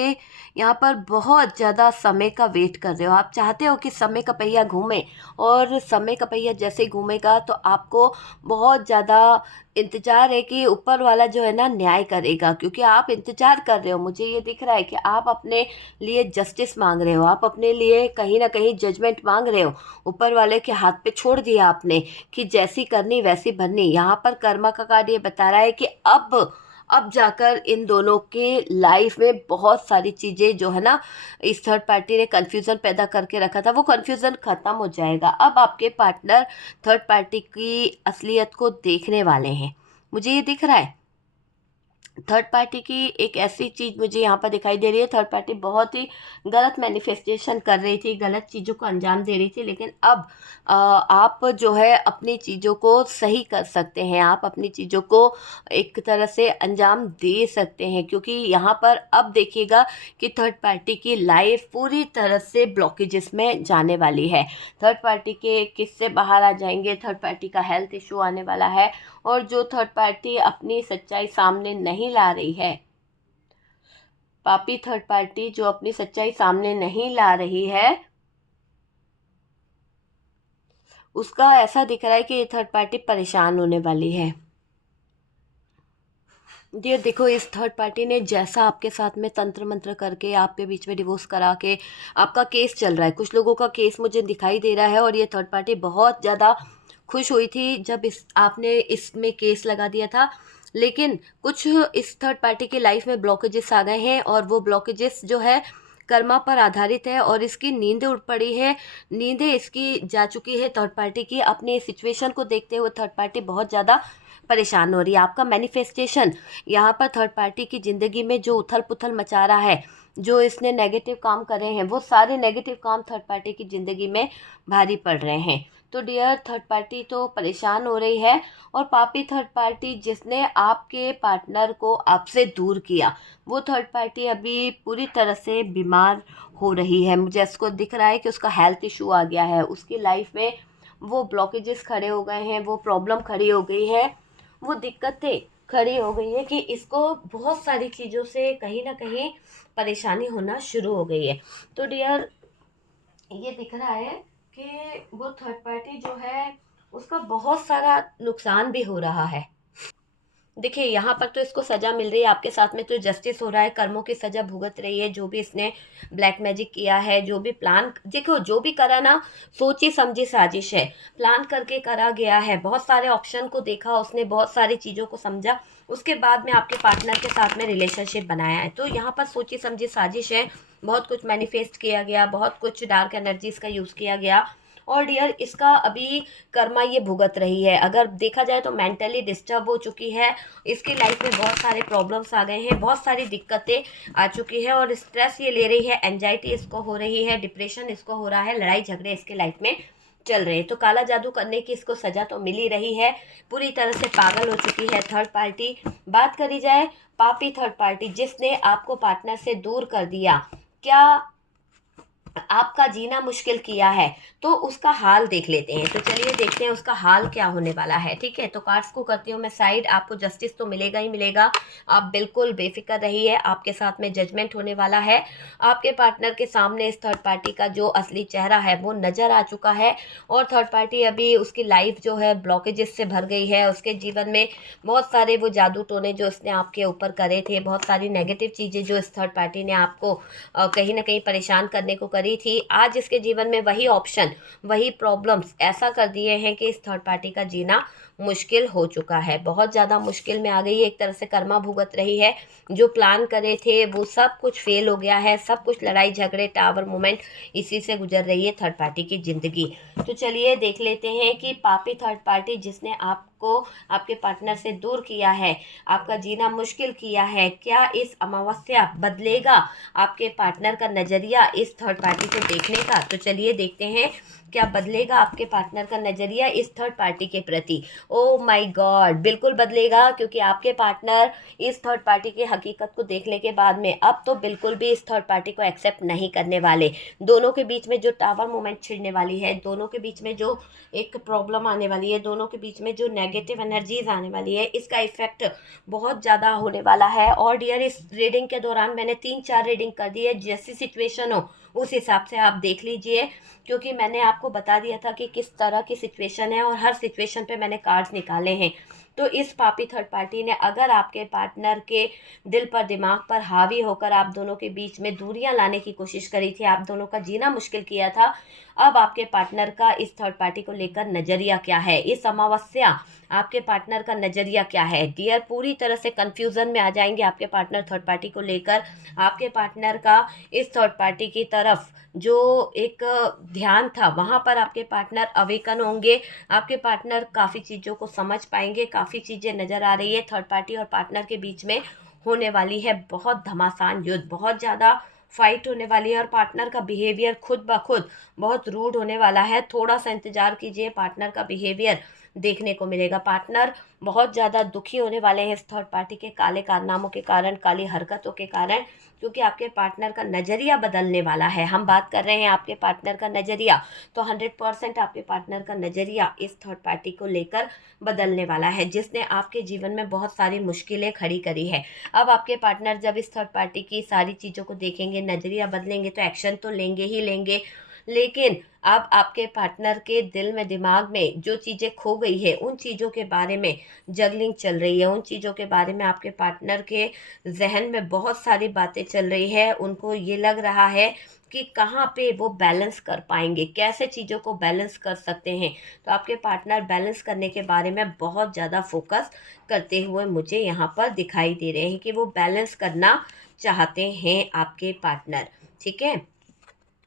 यहाँ पर बहुत ज़्यादा समय का वेट कर रहे हो। आप चाहते हो कि समय का पहिया घूमे, और समय का पहिया जैसे ही घूमेगा तो आपको बहुत ज़्यादा इंतज़ार है कि ऊपर वाला जो है ना न्याय करेगा, क्योंकि आप इंतज़ार कर रहे हो। मुझे ये दिख रहा है कि आप अपने लिए जस्टिस मांग रहे हो, आप अपने लिए कहीं ना कहीं जजमेंट मांग रहे हो। ऊपर वाले के हाथ पे छोड़ दिया आपने कि जैसी करनी वैसी भरनी। यहाँ पर कर्मा का कार्ड ये बता रहा है कि अब जाकर इन दोनों के लाइफ में बहुत सारी चीज़ें जो है ना, इस थर्ड पार्टी ने कन्फ्यूज़न पैदा करके रखा था, वो कन्फ्यूज़न ख़त्म हो जाएगा। अब आपके पार्टनर थर्ड पार्टी की असलियत को देखने वाले हैं, मुझे ये दिख रहा है। थर्ड पार्टी की एक ऐसी चीज़ मुझे यहाँ पर दिखाई दे रही है, थर्ड पार्टी बहुत ही गलत मैनिफेस्टेशन कर रही थी, गलत चीज़ों को अंजाम दे रही थी, लेकिन अब आप जो है अपनी चीज़ों को सही कर सकते हैं, आप अपनी चीज़ों को एक तरह से अंजाम दे सकते हैं, क्योंकि यहाँ पर अब देखिएगा कि थर्ड पार्टी की लाइफ पूरी तरह से ब्लॉकेजेस में जाने वाली है। थर्ड पार्टी के किस्से बाहर आ जाएंगे, थर्ड पार्टी का हेल्थ इशू आने वाला है, और जो थर्ड पार्टी अपनी सच्चाई सामने नहीं ला रही है, पापी थर्ड पार्टी जो अपनी सच्चाई सामने नहीं ला रही है, उसका ऐसा दिख रहा है कि ये थर्ड पार्टी परेशान होने वाली है। डियर देखो, इस थर्ड पार्टी ने जैसा आपके साथ में तंत्र मंत्र करके आपके बीच में डिवोर्स करा के आपका केस चल रहा है, कुछ लोगों का केस मुझे दिखाई दे रहा है, और ये थर्ड पार्टी बहुत ज़्यादा खुश हुई थी जब आपने इसमें केस लगा दिया था। लेकिन कुछ इस थर्ड पार्टी की लाइफ में ब्लॉकेजेस आ गए हैं, और वो ब्लॉकेजेस जो है कर्मा पर आधारित है, और इसकी नींदें उड़ पड़ी है, नींदें इसकी जा चुकी है थर्ड पार्टी की। अपने सिचुएशन को देखते हुए थर्ड पार्टी बहुत ज़्यादा परेशान हो रही है। आपका मैनिफेस्टेशन यहाँ पर थर्ड पार्टी की ज़िंदगी में जो उथल पुथल मचा रहा है, जो इसने नेगेटिव काम करे हैं, वो सारे नेगेटिव काम थर्ड पार्टी की ज़िंदगी में भारी पड़ रहे हैं। तो डियर थर्ड पार्टी तो परेशान हो रही है, और पापी थर्ड पार्टी जिसने आपके पार्टनर को आपसे दूर किया, वो थर्ड पार्टी अभी पूरी तरह से बीमार हो रही है। मुझे इसको दिख रहा है कि उसका हेल्थ इशू आ गया है, उसकी लाइफ में वो ब्लॉकेजेस खड़े हो गए हैं, वो प्रॉब्लम खड़ी हो गई है, वो दिक्कतें खड़ी हो गई है कि इसको बहुत सारी चीज़ों से कहीं ना कहीं परेशानी होना शुरू हो गई है। तो डियर ये दिख रहा है कि वो थर्ड पार्टी जो है उसका बहुत सारा नुकसान भी हो रहा है। देखिए यहाँ पर तो इसको सजा मिल रही है, आपके साथ में तो जस्टिस हो रहा है, कर्मों की सजा भुगत रही है। जो भी इसने ब्लैक मैजिक किया है, जो भी प्लान, देखो जो भी करा ना, सोची समझी साजिश है, प्लान करके करा गया है। बहुत सारे ऑप्शन को देखा उसने, बहुत सारी चीज़ों को समझा, उसके बाद में आपके पार्टनर के साथ में रिलेशनशिप बनाया है। तो यहाँ पर सोची समझी साजिश है, बहुत कुछ मैनिफेस्ट किया गया, बहुत कुछ डार्क एनर्जीज का यूज़ किया गया, और डियर इसका अभी कर्मा ये भुगत रही है। अगर देखा जाए तो मेंटली डिस्टर्ब हो चुकी है, इसकी लाइफ में बहुत सारे प्रॉब्लम्स आ गए हैं, बहुत सारी दिक्कतें आ चुकी है, और स्ट्रेस ये ले रही है, एंजाइटी इसको हो रही है, डिप्रेशन इसको हो रहा है, लड़ाई झगड़े इसके लाइफ में चल रहे हैं। तो काला जादू करने की इसको सजा तो मिल ही रही है, पूरी तरह से पागल हो चुकी है थर्ड पार्टी। बात करी जाए पापी थर्ड पार्टी जिसने आपको पार्टनर से दूर कर दिया, क्या आपका जीना मुश्किल किया है, तो उसका हाल देख लेते हैं। तो चलिए देखते हैं उसका हाल क्या होने वाला है। ठीक है, तो कार्ड्स को करती हूँ मैं साइड, आपको जस्टिस तो मिलेगा ही मिलेगा, आप बिल्कुल बेफिक्र रहिए, आपके साथ में जजमेंट होने वाला है। आपके पार्टनर के सामने इस थर्ड पार्टी का जो असली चेहरा है वो नज़र आ चुका है, और थर्ड पार्टी अभी उसकी लाइफ जो है ब्लॉकेजेस से भर गई है। उसके जीवन में बहुत सारे वो जादू टोने जो उसने आपके ऊपर करे थे, बहुत सारी नेगेटिव चीज़ें जो इस थर्ड पार्टी ने आपको कहीं ना कहीं परेशान करने को करी थी, आज इसके जीवन में वही ऑप्शन, वही प्रॉब्लम्स ऐसा कर दिए हैं कि इस थर्ड पार्टी का जीना मुश्किल हो चुका है, बहुत ज़्यादा मुश्किल में आ गई है। एक तरह से कर्मा भुगत रही है, जो प्लान करे थे वो सब कुछ फेल हो गया है, सब कुछ लड़ाई झगड़े टावर मोमेंट इसी से गुजर रही है थर्ड पार्टी की ज़िंदगी। तो चलिए देख लेते हैं कि पापी थर्ड पार्टी जिसने आपको आपके पार्टनर से दूर किया है, आपका जीना मुश्किल किया है, क्या इस अमावस्या बदलेगा आपके पार्टनर का नज़रिया इस थर्ड पार्टी को देखने का। तो चलिए देखते हैं क्या बदलेगा आपके पार्टनर का नज़रिया इस थर्ड पार्टी के प्रति। ओ माय गॉड, बिल्कुल बदलेगा, क्योंकि आपके पार्टनर इस थर्ड पार्टी की हकीकत को देखने के बाद में अब तो बिल्कुल भी इस थर्ड पार्टी को एक्सेप्ट नहीं करने वाले। दोनों के बीच में जो टावर मोमेंट छिड़ने वाली है, दोनों के बीच में जो एक प्रॉब्लम आने वाली है, दोनों के बीच में जो नेगेटिव एनर्जीज आने वाली है, इसका इफेक्ट बहुत ज़्यादा होने वाला है। और डियर इस रीडिंग के दौरान मैंने 3-4 रीडिंग कर दी है, जैसी सिचुएशन हो उस हिसाब से आप देख लीजिए, क्योंकि मैंने आपको बता दिया था कि किस तरह की सिचुएशन है, और हर सिचुएशन पे मैंने कार्ड्स निकाले हैं। तो इस पापी थर्ड पार्टी ने अगर आपके पार्टनर के दिल पर दिमाग पर हावी होकर आप दोनों के बीच में दूरियां लाने की कोशिश करी थी, आप दोनों का जीना मुश्किल किया था, अब आपके पार्टनर का इस थर्ड पार्टी को लेकर नज़रिया क्या है, इस अमावस्या आपके पार्टनर का नज़रिया क्या है। डियर पूरी तरह से कंफ्यूजन में आ जाएंगे आपके पार्टनर थर्ड पार्टी को लेकर। आपके पार्टनर का इस थर्ड पार्टी की तरफ जो एक ध्यान था, वहाँ पर आपके पार्टनर अवेकन होंगे, आपके पार्टनर काफ़ी चीज़ों को समझ पाएंगे, काफ़ी चीज़ें नज़र आ रही है। थर्ड पार्टी और पार्टनर के बीच में होने वाली है बहुत घमासान युद्ध, बहुत ज़्यादा फाइट होने वाली है, और पार्टनर का बिहेवियर खुद ब खुद बहुत रूड होने वाला है। थोड़ा सा इंतजार कीजिए, पार्टनर का बिहेवियर देखने को मिलेगा। पार्टनर बहुत ज़्यादा दुखी होने वाले हैं इस थर्ड पार्टी के काले कारनामों के कारण, काली हरकतों के कारण, क्योंकि आपके पार्टनर का नज़रिया बदलने वाला है। हम बात कर रहे हैं आपके पार्टनर का नज़रिया, तो 100% आपके पार्टनर का नज़रिया इस थर्ड पार्टी को लेकर बदलने वाला है, जिसने आपके जीवन में बहुत सारी मुश्किलें खड़ी करी है। अब आपके पार्टनर जब इस थर्ड पार्टी की सारी चीज़ों को देखेंगे, नज़रिया बदलेंगे, तो एक्शन तो लेंगे ही लेंगे, लेकिन अब आपके पार्टनर के दिल में दिमाग में जो चीज़ें खो गई है, उन चीज़ों के बारे में जगलिंग चल रही है, उन चीज़ों के बारे में आपके पार्टनर के जहन में बहुत सारी बातें चल रही है। उनको ये लग रहा है कि कहाँ पे वो बैलेंस कर पाएंगे, कैसे चीज़ों को बैलेंस कर सकते हैं। तो आपके पार्टनर बैलेंस करने के बारे में बहुत ज़्यादा फोकस करते हुए मुझे यहाँ पर दिखाई दे रहे हैं कि वो बैलेंस करना चाहते हैं आपके पार्टनर। ठीक है,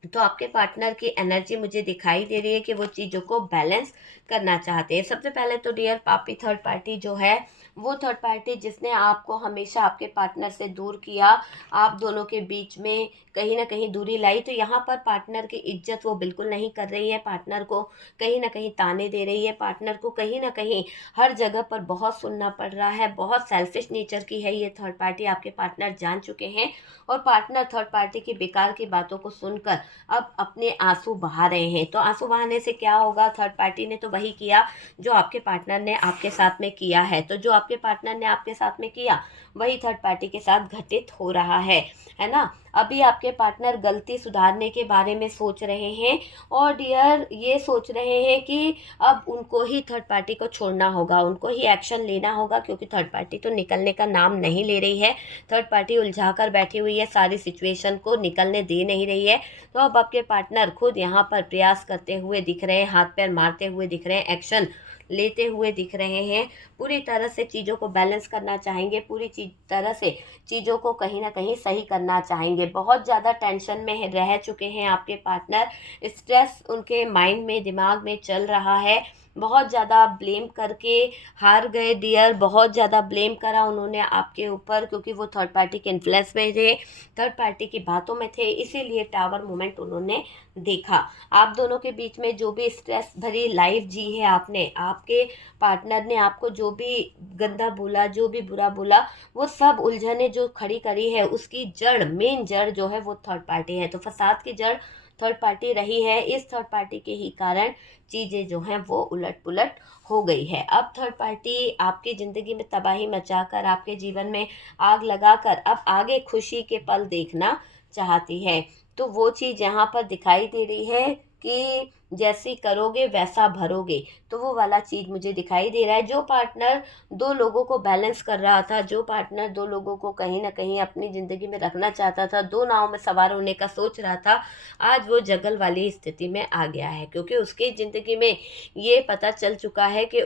तो आपके पार्टनर की एनर्जी मुझे दिखाई दे रही है कि वो चीज़ों को बैलेंस करना चाहते हैं। सबसे पहले तो डियर पापी थर्ड पार्टी जो है, वो थर्ड पार्टी जिसने आपको हमेशा आपके पार्टनर से दूर किया, आप दोनों के बीच में कहीं ना कहीं दूरी लाई, तो यहाँ पर पार्टनर की इज्जत वो बिल्कुल नहीं कर रही है, पार्टनर को कहीं ना कहीं ताने दे रही है, पार्टनर को कहीं ना कहीं हर जगह पर बहुत सुनना पड़ रहा है। बहुत सेल्फिश नेचर की है ये थर्ड पार्टी, आपके पार्टनर जान चुके हैं। और पार्टनर थर्ड पार्टी की बेकार की बातों को सुनकर अब अपने आंसू बहा रहे हैं। तो आंसू बहाने से क्या होगा, थर्ड पार्टी ने तो वही किया जो आपके पार्टनर ने आपके साथ में किया है। तो जो आपके पार्टनर ने आपके साथ में किया वही थर्ड पार्टी के साथ घटित हो रहा है ना। अभी आपके पार्टनर गलती सुधारने के बारे में सोच रहे हैं, और डियर ये सोच रहे हैं कि अब उनको ही थर्ड पार्टी को छोड़ना होगा, उनको ही एक्शन लेना होगा, क्योंकि थर्ड पार्टी तो निकलने का नाम नहीं ले रही है। थर्ड पार्टी उलझा कर बैठी हुई है, सारी सिचुएशन को निकलने दे नहीं रही है। तो अब आपके पार्टनर खुद यहाँ पर प्रयास करते हुए दिख रहे हैं, हाथ पैर मारते हुए दिख रहे हैं, एक्शन लेते हुए दिख रहे हैं। पूरी तरह से चीज़ों को बैलेंस करना चाहेंगे, पूरी तरह से चीज़ों को कहीं ना कहीं सही करना चाहेंगे। बहुत ज़्यादा टेंशन में रह चुके हैं आपके पार्टनर, स्ट्रेस उनके माइंड में दिमाग में चल रहा है। बहुत ज़्यादा ब्लेम करके हार गए डियर, बहुत ज़्यादा ब्लेम करा उन्होंने आपके ऊपर, क्योंकि वो थर्ड पार्टी के इन्फ्लुएंस में थे, थर्ड पार्टी की बातों में थे, इसीलिए टावर मोमेंट उन्होंने देखा। आप दोनों के बीच में जो भी स्ट्रेस भरी लाइफ जी है आपने, आपके पार्टनर ने आपको जो भी गंदा बोला, जो भी बुरा बोला, वो सब उलझने जो खड़ी करी है, उसकी जड़, मेन जड़ जो है वो थर्ड पार्टी है। तो फसाद की जड़ थर्ड पार्टी रही है। इस थर्ड पार्टी के ही कारण चीज़ें जो हैं वो उलट पुलट हो गई है। अब थर्ड पार्टी आपकी ज़िंदगी में तबाही मचाकर, आपके जीवन में आग लगाकर अब आगे खुशी के पल देखना चाहती है। तो वो चीज़ यहाँ पर दिखाई दे रही है कि जैसी करोगे वैसा भरोगे, तो वो वाला चीज़ मुझे दिखाई दे रहा है। जो पार्टनर दो लोगों को बैलेंस कर रहा था, जो पार्टनर दो लोगों को कहीं ना कहीं अपनी ज़िंदगी में रखना चाहता था, दो नाव में सवार होने का सोच रहा था, आज वो जगल वाली स्थिति में आ गया है, क्योंकि उसकी ज़िंदगी में ये पता चल चुका है कि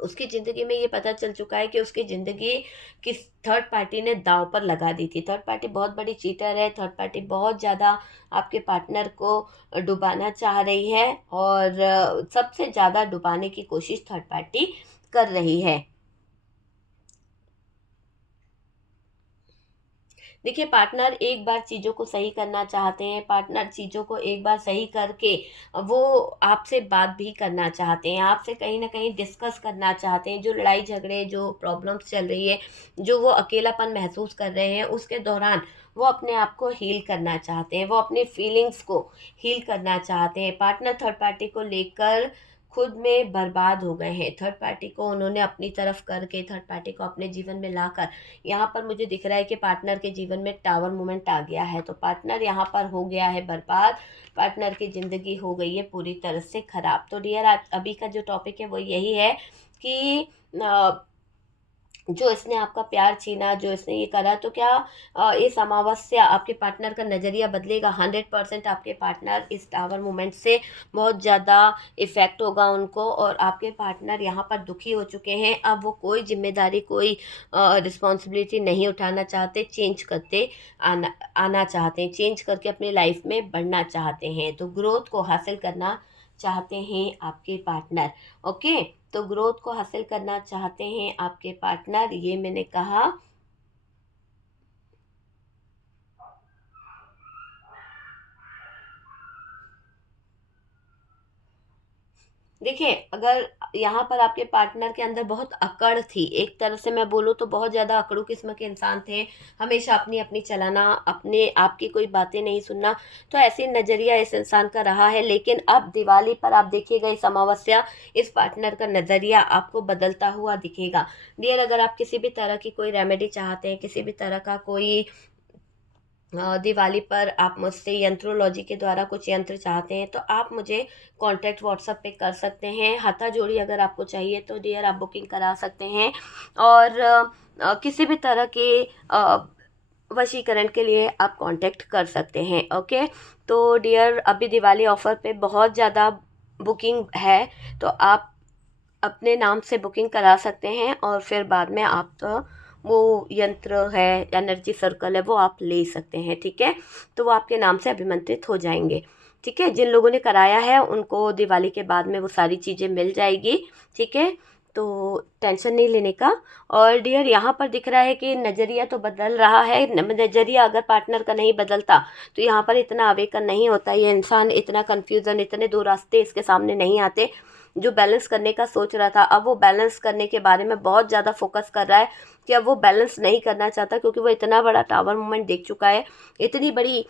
उसकी ज़िंदगी में ये पता चल चुका है कि उसकी ज़िंदगी किस थर्ड पार्टी ने दांव पर लगा दी थी। थर्ड पार्टी बहुत बड़ी चीटर है, थर्ड पार्टी बहुत ज़्यादा आपके पार्टनर को डुबाना चाह रही है, और सबसे ज़्यादा डुबाने की कोशिश थर्ड पार्टी कर रही है। देखिए, पार्टनर एक बार चीज़ों को सही करना चाहते हैं, पार्टनर चीज़ों को एक बार सही करके वो आपसे बात भी करना चाहते हैं, आपसे कहीं ना कहीं डिस्कस करना चाहते हैं। जो लड़ाई झगड़े, जो प्रॉब्लम्स चल रही है, जो वो अकेलापन महसूस कर रहे हैं, उसके दौरान वो अपने आप को हील करना चाहते हैं, वो अपनी फीलिंग्स को हील करना चाहते हैं। पार्टनर थर्ड पार्टी को लेकर खुद में बर्बाद हो गए हैं। थर्ड पार्टी को उन्होंने अपनी तरफ करके, थर्ड पार्टी को अपने जीवन में लाकर, यहाँ पर मुझे दिख रहा है कि पार्टनर के जीवन में टावर मोमेंट आ गया है। तो पार्टनर यहाँ पर हो गया है बर्बाद, पार्टनर की ज़िंदगी हो गई है पूरी तरह से ख़राब। तो डियर, आज अभी का जो टॉपिक है वो यही है कि जो इसने आपका प्यार छीना, जो इसने ये करा, तो क्या इस अमावस्या आपके पार्टनर का नज़रिया बदलेगा? 100% आपके पार्टनर इस टावर मोमेंट से बहुत ज़्यादा इफ़ेक्ट होगा उनको, और आपके पार्टनर यहाँ पर दुखी हो चुके हैं। अब वो कोई जिम्मेदारी, कोई रिस्पॉन्सिबिलिटी नहीं उठाना चाहते, चेंज करते आना आना चाहते हैं, चेंज करके अपनी लाइफ में बढ़ना चाहते हैं। तो ग्रोथ को हासिल करना चाहते हैं आपके पार्टनर। ओके, तो ग्रोथ को हासिल करना चाहते हैं आपके पार्टनर, ये मैंने कहा। देखिए, अगर यहाँ पर आपके पार्टनर के अंदर बहुत अकड़ थी, एक तरह से मैं बोलूँ तो बहुत ज़्यादा अकड़ू किस्म के इंसान थे, हमेशा अपनी अपनी चलाना, अपने आपकी कोई बातें नहीं सुनना, तो ऐसी नज़रिया इस इंसान का रहा है। लेकिन अब दिवाली पर आप देखिएगा, इस अमावस्या इस पार्टनर का नज़रिया आपको बदलता हुआ दिखेगा। डियर, अगर आप किसी भी तरह की कोई रेमेडी चाहते हैं, किसी भी तरह का कोई दिवाली पर आप मुझसे यंत्रोलॉजी के द्वारा कुछ यंत्र चाहते हैं, तो आप मुझे कांटेक्ट व्हाट्सएप पे कर सकते हैं। हाथा जोड़ी अगर आपको चाहिए तो डियर आप बुकिंग करा सकते हैं। और किसी भी तरह के वशीकरण के लिए आप कांटेक्ट कर सकते हैं। ओके, तो डियर, अभी दिवाली ऑफ़र पे बहुत ज़्यादा बुकिंग है, तो आप अपने नाम से बुकिंग करा सकते हैं, और फिर बाद में आप वो यंत्र है, एनर्जी सर्कल है, वो आप ले सकते हैं, ठीक है। तो वो आपके नाम से अभिमंत्रित हो जाएंगे, ठीक है। जिन लोगों ने कराया है उनको दिवाली के बाद में वो सारी चीज़ें मिल जाएगी, ठीक है। तो टेंशन नहीं लेने का। और डियर यहाँ पर दिख रहा है कि नज़रिया तो बदल रहा है, नज़रिया अगर पार्टनर का नहीं बदलता तो यहाँ पर इतना अवेकन नहीं होता, ये इंसान इतना कन्फ्यूज़न, इतने दो रास्ते इसके सामने नहीं आते। जो बैलेंस करने का सोच रहा था, अब वो बैलेंस करने के बारे में बहुत ज़्यादा फोकस कर रहा है कि अब वो बैलेंस नहीं करना चाहता, क्योंकि वो इतना बड़ा टावर मूवमेंट देख चुका है, इतनी बड़ी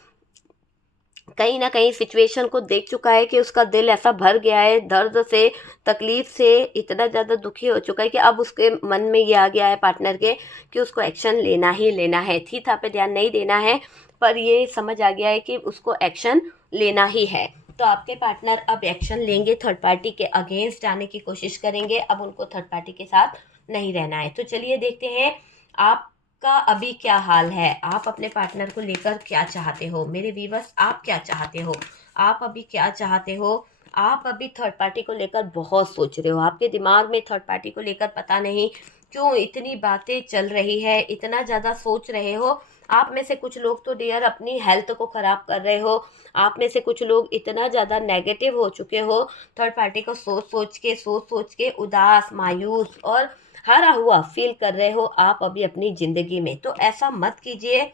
कहीं ना कहीं सिचुएशन को देख चुका है कि उसका दिल ऐसा भर गया है दर्द से, तकलीफ से, इतना ज़्यादा दुखी हो चुका है कि अब उसके मन में ये आ गया है पार्टनर के कि उसको एक्शन लेना ही लेना है। थी था पे ध्यान नहीं देना है, पर ये समझ आ गया है कि उसको एक्शन लेना ही है। तो आपके पार्टनर अब एक्शन लेंगे, थर्ड पार्टी के अगेंस्ट जाने की कोशिश करेंगे, अब उनको थर्ड पार्टी के साथ नहीं रहना है। तो चलिए देखते हैं आपका अभी क्या हाल है, आप अपने पार्टनर को लेकर क्या चाहते हो। मेरे व्यूअर्स, आप क्या चाहते हो, आप अभी क्या चाहते हो। आप अभी थर्ड पार्टी को लेकर बहुत सोच रहे हो, आपके दिमाग में थर्ड पार्टी को लेकर पता नहीं क्यों इतनी बातें चल रही है, इतना ज़्यादा सोच रहे हो। आप में से कुछ लोग तो डियर अपनी हेल्थ को ख़राब कर रहे हो, आप में से कुछ लोग इतना ज़्यादा नेगेटिव हो चुके हो, थर्ड पार्टी को सोच सोच के उदास, मायूस और हारा हुआ फील कर रहे हो आप अभी अपनी ज़िंदगी में। तो ऐसा मत कीजिए,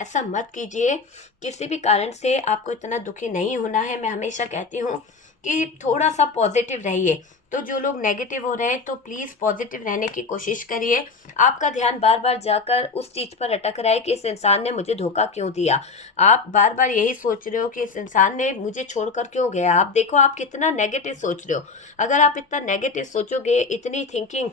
ऐसा मत कीजिए। किसी भी कारण से आपको इतना दुखी नहीं होना है। मैं हमेशा कहती हूँ कि थोड़ा सा पॉजिटिव रहिए। तो जो लोग नेगेटिव हो रहे हैं तो प्लीज़ पॉजिटिव रहने की कोशिश करिए। आपका ध्यान बार बार जाकर उस चीज़ पर अटक रहा है कि इस इंसान ने मुझे धोखा क्यों दिया। आप बार बार यही सोच रहे हो कि इस इंसान ने मुझे छोड़कर क्यों गया। आप देखो आप कितना नेगेटिव सोच रहे हो। अगर आप इतना नेगेटिव सोचोगे, इतनी थिंकिंग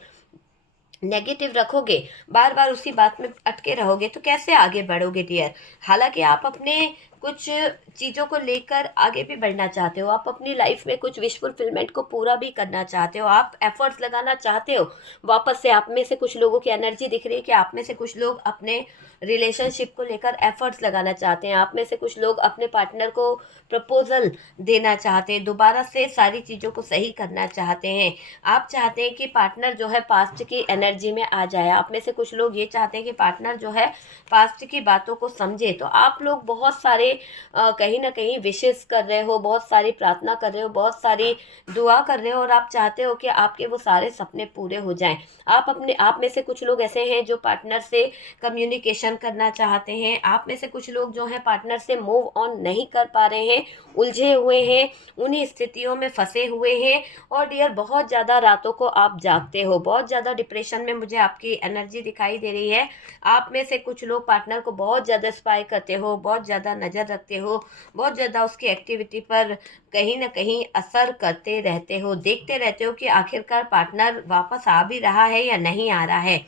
नेगेटिव रखोगे, बार बार उसी बात में अटके रहोगे, तो कैसे आगे बढ़ोगे डियर। हालांकि आप अपने कुछ चीज़ों को लेकर आगे भी बढ़ना चाहते हो, आप अपनी लाइफ में कुछ विश फुलफिलमेंट को पूरा भी करना चाहते हो, आप एफर्ट्स लगाना चाहते हो। वापस से आप में से कुछ लोगों की एनर्जी दिख रही है कि आप में से कुछ लोग अपने रिलेशनशिप को लेकर एफर्ट्स लगाना चाहते हैं, आप में से कुछ लोग अपने पार्टनर को प्रपोजल देना चाहते हैं, दोबारा से सारी चीज़ों को सही करना चाहते हैं। आप चाहते हैं कि पार्टनर जो है पास्ट की एनर्जी में आ जाए, आप में से कुछ लोग ये चाहते हैं कि पार्टनर जो है पास्ट की बातों को समझे। तो आप लोग बहुत सारे कहीं ना कहीं विशेष कर रहे हो, बहुत सारी प्रार्थना कर रहे हो, बहुत सारी दुआ कर रहे हो, और आप चाहते हो कि आपके वो सारे सपने पूरे हो जाएं। आप में से कुछ लोग ऐसे हैं जो पार्टनर से कम्युनिकेशन करना चाहते हैं, आप में से कुछ लोग जो हैं पार्टनर से मूव ऑन नहीं कर पा रहे हैं, उलझे हुए हैं, उन्हीं स्थितियों में फंसे हुए हैं। और डियर बहुत ज़्यादा रातों को आप जागते हो, बहुत ज़्यादा डिप्रेशन में मुझे आपकी एनर्जी दिखाई दे रही है। आप में से कुछ लोग पार्टनर को बहुत ज़्यादा स्पाई करते हो, बहुत ज़्यादा नज़र रखते हो, बहुत ज़्यादा उसकी एक्टिविटी पर कहीं ना कहीं असर करते रहते हो, देखते रहते हो कि आखिरकार पार्टनर वापस आ भी रहा है या नहीं आ रहा है,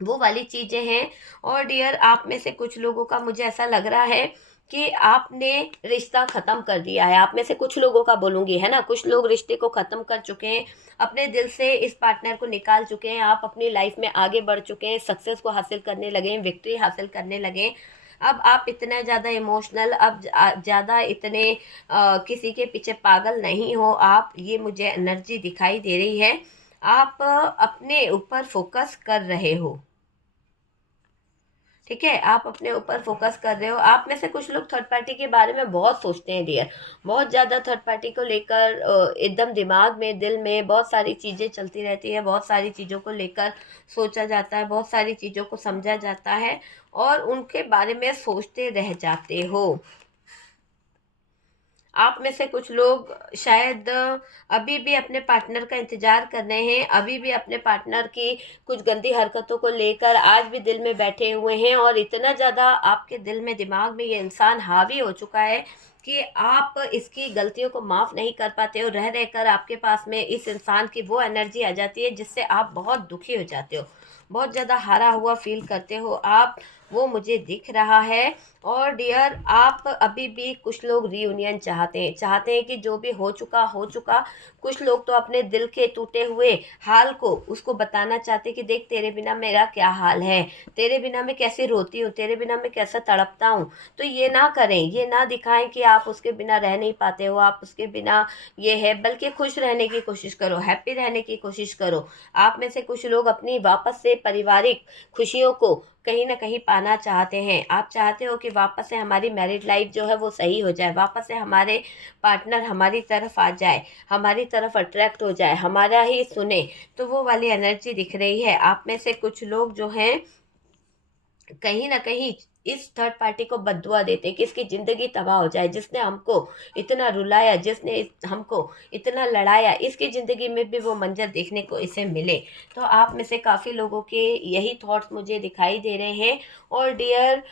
वो वाली चीज़ें हैं। और डियर आप में से कुछ लोगों का मुझे ऐसा लग रहा है कि आपने रिश्ता ख़त्म कर दिया है। आप में से कुछ लोगों का बोलूँगी, है ना, कुछ लोग रिश्ते को ख़त्म कर चुके हैं, अपने दिल से इस पार्टनर को निकाल चुके हैं, आप अपनी लाइफ में आगे बढ़ चुके हैं, सक्सेस को हासिल करने लगे हैं, विक्ट्री हासिल करने लगे हैं। अब आप इतना ज़्यादा इमोशनल, अब ज़्यादा इतने किसी के पीछे पागल नहीं हो आप, ये मुझे एनर्जी दिखाई दे रही है। आप अपने ऊपर फोकस कर रहे हो, ठीक है, आप अपने ऊपर फोकस कर रहे हो। आप में से कुछ लोग थर्ड पार्टी के बारे में बहुत सोचते हैं डियर, बहुत ज़्यादा थर्ड पार्टी को लेकर एकदम दिमाग में, दिल में बहुत सारी चीज़ें चलती रहती है, बहुत सारी चीज़ों को लेकर सोचा जाता है, बहुत सारी चीज़ों को समझा जाता है और उनके बारे में सोचते रह जाते हो। आप में से कुछ लोग शायद अभी भी अपने पार्टनर का इंतज़ार कर रहे हैं, अभी भी अपने पार्टनर की कुछ गंदी हरकतों को लेकर आज भी दिल में बैठे हुए हैं, और इतना ज़्यादा आपके दिल में, दिमाग में ये इंसान हावी हो चुका है कि आप इसकी गलतियों को माफ़ नहीं कर पाते हो। रह रहकर आपके पास में इस इंसान की वो एनर्जी आ जाती है जिससे आप बहुत दुखी हो जाते हो, बहुत ज़्यादा हारा हुआ फील करते हो। आप वो मुझे दिख रहा है। और डियर, आप अभी भी कुछ लोग रीयूनियन चाहते हैं कि जो भी हो चुका। कुछ लोग तो अपने दिल के टूटे हुए हाल को उसको बताना चाहते कि देख तेरे बिना मेरा क्या हाल है, तेरे बिना मैं कैसे रोती हूँ, तेरे बिना मैं कैसा तड़पता हूँ। तो ये ना करें, ये ना दिखाएं कि आप उसके बिना रह नहीं पाते हो, आप उसके बिना ये है, बल्कि खुश रहने की कोशिश करो, हैप्पी रहने की कोशिश करो। आप में से कुछ लोग अपनी वापस से पारिवारिक खुशियों को कहीं ना कहीं पाना चाहते हैं। आप चाहते हो कि वापस से हमारी मैरिड लाइफ जो है वो सही हो जाए, वापस से हमारे पार्टनर हमारी तरफ आ जाए, हमारी तरफ अट्रैक्ट हो जाए, हमारा ही सुने। तो वो वाली एनर्जी दिख रही है। आप में से कुछ लोग जो हैं कहीं ना कहीं इस थर्ड पार्टी को बद्दुआ देते कि इसकी जिंदगी तबाह हो जाए, जिसने हमको इतना रुलाया, जिसने हमको इतना लड़ाया, इसकी जिंदगी में भी वो मंजर देखने को इसे मिले। तो आप में से काफ़ी लोगों के यही थॉट्स मुझे दिखाई दे रहे हैं। और डियर,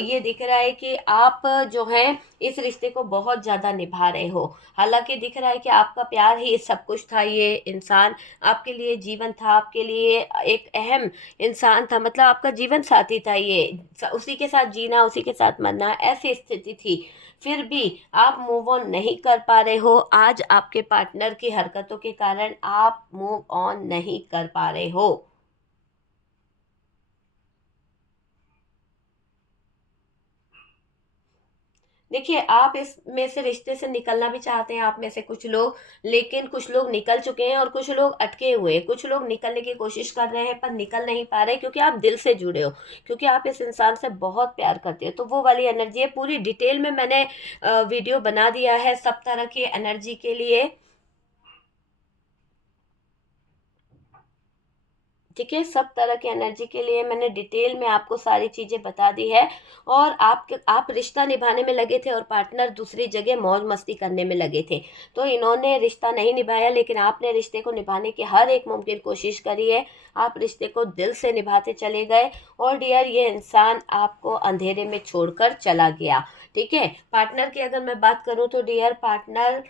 ये दिख रहा है कि आप जो हैं इस रिश्ते को बहुत ज़्यादा निभा रहे हो। हालांकि दिख रहा है कि आपका प्यार ही सब कुछ था, ये इंसान आपके लिए जीवन था, आपके लिए एक अहम इंसान था, मतलब आपका जीवन साथी था ये। उसी के साथ जीना, उसी के साथ मरना, ऐसी स्थिति थी। फिर भी आप मूव ऑन नहीं कर पा रहे हो। आज आपके पार्टनर की हरकतों के कारण आप मूव ऑन नहीं कर पा रहे हो। देखिए, आप इसमें से रिश्ते से निकलना भी चाहते हैं, आप में से कुछ लोग, लेकिन कुछ लोग निकल चुके हैं और कुछ लोग अटके हुए हैं। कुछ लोग निकलने की कोशिश कर रहे हैं पर निकल नहीं पा रहे, क्योंकि आप दिल से जुड़े हो, क्योंकि आप इस इंसान से बहुत प्यार करते हो। तो वो वाली एनर्जी है, पूरी डिटेल में मैंने वीडियो बना दिया है सब तरह की एनर्जी के लिए। ठीक है, सब तरह की एनर्जी के लिए मैंने डिटेल में आपको सारी चीज़ें बता दी है। और आप रिश्ता निभाने में लगे थे और पार्टनर दूसरी जगह मौज मस्ती करने में लगे थे। तो इन्होंने रिश्ता नहीं निभाया, लेकिन आपने रिश्ते को निभाने की हर एक मुमकिन कोशिश करी है। आप रिश्ते को दिल से निभाते चले गए। और डियर, ये इंसान आपको अंधेरे में छोड़कर चला गया। ठीक है, पार्टनर की अगर मैं बात करूं तो डियर, पार्टनर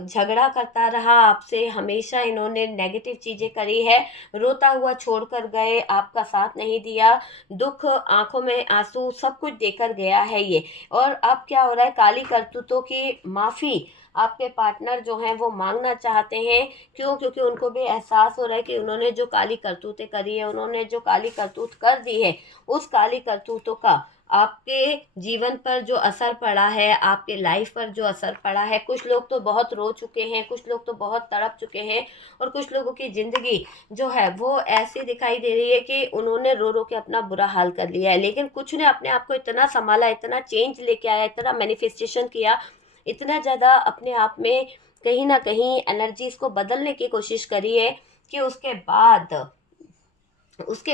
झगड़ा करता रहा आपसे, हमेशा इन्होंने नेगेटिव चीज़ें करी है, रोता हुआ छोड़कर गए, आपका साथ नहीं दिया, दुख, आंखों में आंसू, सब कुछ देकर गया है ये। और अब क्या हो रहा है, काली करतूतों की माफ़ी आपके पार्टनर जो हैं वो मांगना चाहते हैं। क्यों? क्योंकि उनको भी एहसास हो रहा है कि उन्होंने जो काली करतूतें करी है, उन्होंने जो काली करतूत कर दी है, उस काली करतूतों का आपके जीवन पर जो असर पड़ा है, आपके लाइफ पर जो असर पड़ा है। कुछ लोग तो बहुत रो चुके हैं, कुछ लोग तो बहुत तड़प चुके हैं, और कुछ लोगों की ज़िंदगी जो है वो ऐसी दिखाई दे रही है कि उन्होंने रो रो के अपना बुरा हाल कर लिया है। लेकिन कुछ ने अपने आप को इतना संभाला, इतना चेंज लेके आया, इतना मैनिफेस्टेशन किया, इतना ज़्यादा अपने आप में कहीं ना कहीं एनर्जीज को बदलने की कोशिश करी है कि उसके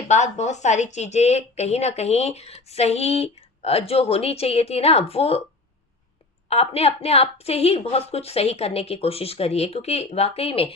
बाद बहुत सारी चीज़ें कहीं ना कहीं सही जो होनी चाहिए थी ना, वो आपने अपने आप से ही बहुत कुछ सही करने की कोशिश करी है। क्योंकि वाकई में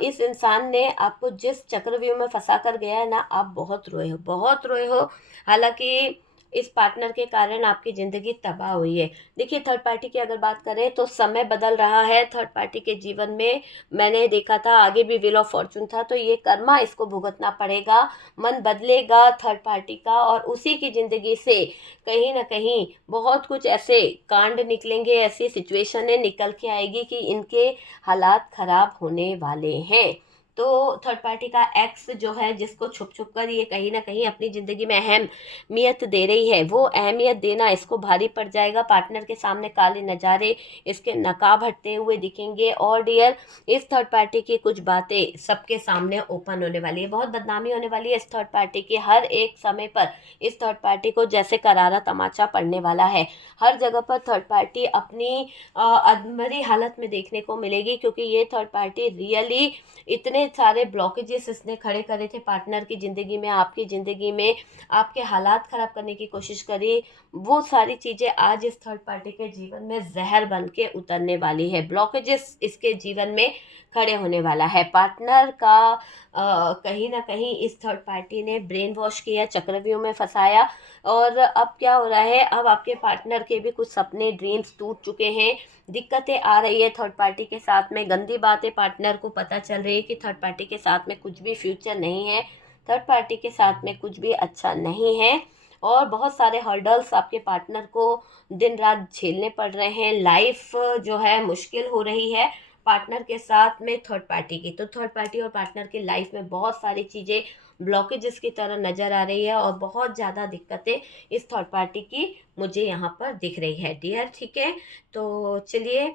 इस इंसान ने आपको जिस चक्रव्यूह में फंसा कर गया है ना, आप बहुत रोए हो, बहुत रोए हो। हालांकि इस पार्टनर के कारण आपकी ज़िंदगी तबाह हुई है। देखिए, थर्ड पार्टी की अगर बात करें तो समय बदल रहा है थर्ड पार्टी के जीवन में। मैंने देखा था, आगे भी व्हील ऑफ फॉर्चून था, तो ये कर्मा इसको भुगतना पड़ेगा। मन बदलेगा थर्ड पार्टी का, और उसी की ज़िंदगी से कहीं ना कहीं बहुत कुछ ऐसे कांड निकलेंगे, ऐसी सिचुएशनें निकल के आएगी कि इनके हालात खराब होने वाले हैं। तो थर्ड पार्टी का एक्स जो है, जिसको छुप छुप कर ये कहीं ना कहीं अपनी ज़िंदगी में अहमियत दे रही है, वो अहमियत देना इसको भारी पड़ जाएगा। पार्टनर के सामने काले नज़ारे इसके नकाब हटते हुए दिखेंगे। और डियर, इस थर्ड पार्टी की कुछ बातें सबके सामने ओपन होने वाली है, बहुत बदनामी होने वाली है इस थर्ड पार्टी की। हर एक समय पर इस थर्ड पार्टी को जैसे करारा तमाचा पड़ने वाला है। हर जगह पर थर्ड पार्टी अपनी अधमरी हालत में देखने को मिलेगी, क्योंकि ये थर्ड पार्टी रियली इतने सारे ब्लॉकेजेस इसने खड़े करे थे पार्टनर की ज़िंदगी में, आपकी ज़िंदगी में, आपके हालात ख़राब करने की कोशिश करी। वो सारी चीज़ें आज इस थर्ड पार्टी के जीवन में जहर बन के उतरने वाली है। ब्लॉकेजेस इसके जीवन में खड़े होने वाला है। पार्टनर का कहीं ना कहीं इस थर्ड पार्टी ने ब्रेन वॉश किया, चक्रव्यूह में फंसाया। और अब क्या हो रहा है, अब आपके पार्टनर के भी कुछ सपने, ड्रीम्स टूट चुके हैं। दिक्कतें आ रही है थर्ड पार्टी के साथ में, गंदी बातें पार्टनर को पता चल रही है कि थर्ड पार्टी के साथ में कुछ भी फ्यूचर नहीं है, थर्ड पार्टी के साथ में कुछ भी अच्छा नहीं है। और बहुत सारे हर्डल्स आपके पार्टनर को दिन रात झेलने पड़ रहे हैं। लाइफ जो है मुश्किल हो रही है पार्टनर के साथ में थर्ड पार्टी की। तो थर्ड पार्टी और पार्टनर की लाइफ में बहुत सारी चीज़ें ब्लॉकेजेस की तरह नज़र आ रही है और बहुत ज़्यादा दिक्कतें इस थर्ड पार्टी की मुझे यहाँ पर दिख रही है डियर। ठीक है, तो चलिए,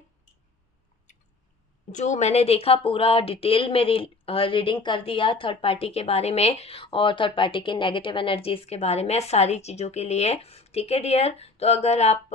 जो मैंने देखा पूरा डिटेल में रीडिंग कर दिया थर्ड पार्टी के बारे में और थर्ड पार्टी के नेगेटिव एनर्जीज के बारे में, सारी चीज़ों के लिए। ठीक है डियर, तो अगर आप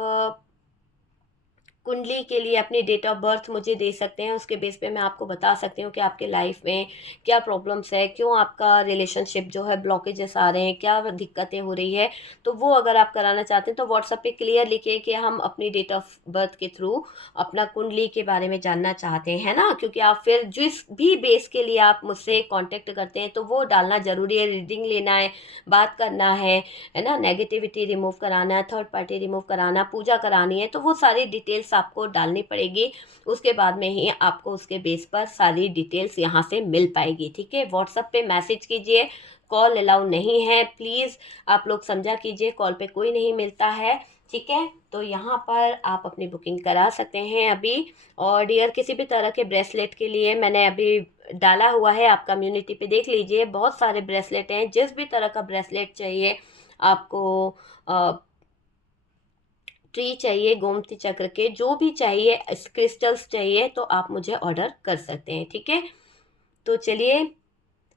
कुंडली के लिए अपनी डेट ऑफ बर्थ मुझे दे सकते हैं, उसके बेस पे मैं आपको बता सकती हूँ कि आपके लाइफ में क्या प्रॉब्लम्स है, क्यों आपका रिलेशनशिप जो है ब्लॉकेजेस आ रहे हैं, क्या दिक्कतें हो रही है। तो वो अगर आप कराना चाहते हैं तो व्हाट्सएप पे क्लियर लिखिए कि हम अपनी डेट ऑफ बर्थ के थ्रू अपना कुंडली के बारे में जानना चाहते हैं, है ना। क्योंकि आप फिर जिस भी बेस के लिए आप मुझसे कांटेक्ट करते हैं तो वो डालना ज़रूरी है। रीडिंग लेना है, बात करना है ना, नेगेटिविटी रिमूव कराना है, थर्ड पार्टी रिमूव कराना, पूजा करानी है, तो वो सारी डिटेल्स आपको डालनी पड़ेगी। उसके बाद में ही आपको उसके बेस पर सारी डिटेल्स यहाँ से मिल पाएगी। ठीक है, व्हाट्सएप पे मैसेज कीजिए, कॉल अलाउ नहीं है, प्लीज़ आप लोग समझा कीजिए, कॉल पे कोई नहीं मिलता है। ठीक है, तो यहाँ पर आप अपनी बुकिंग करा सकते हैं अभी। और डियर, किसी भी तरह के ब्रेसलेट के लिए मैंने अभी डाला हुआ है, आप कम्युनिटी पे देख लीजिए, बहुत सारे ब्रेसलेट हैं। जिस भी तरह का ब्रेसलेट चाहिए आपको, ट्री चाहिए, गोमती चक्र के जो भी चाहिए, क्रिस्टल्स चाहिए, तो आप मुझे ऑर्डर कर सकते हैं। ठीक है, तो चलिए,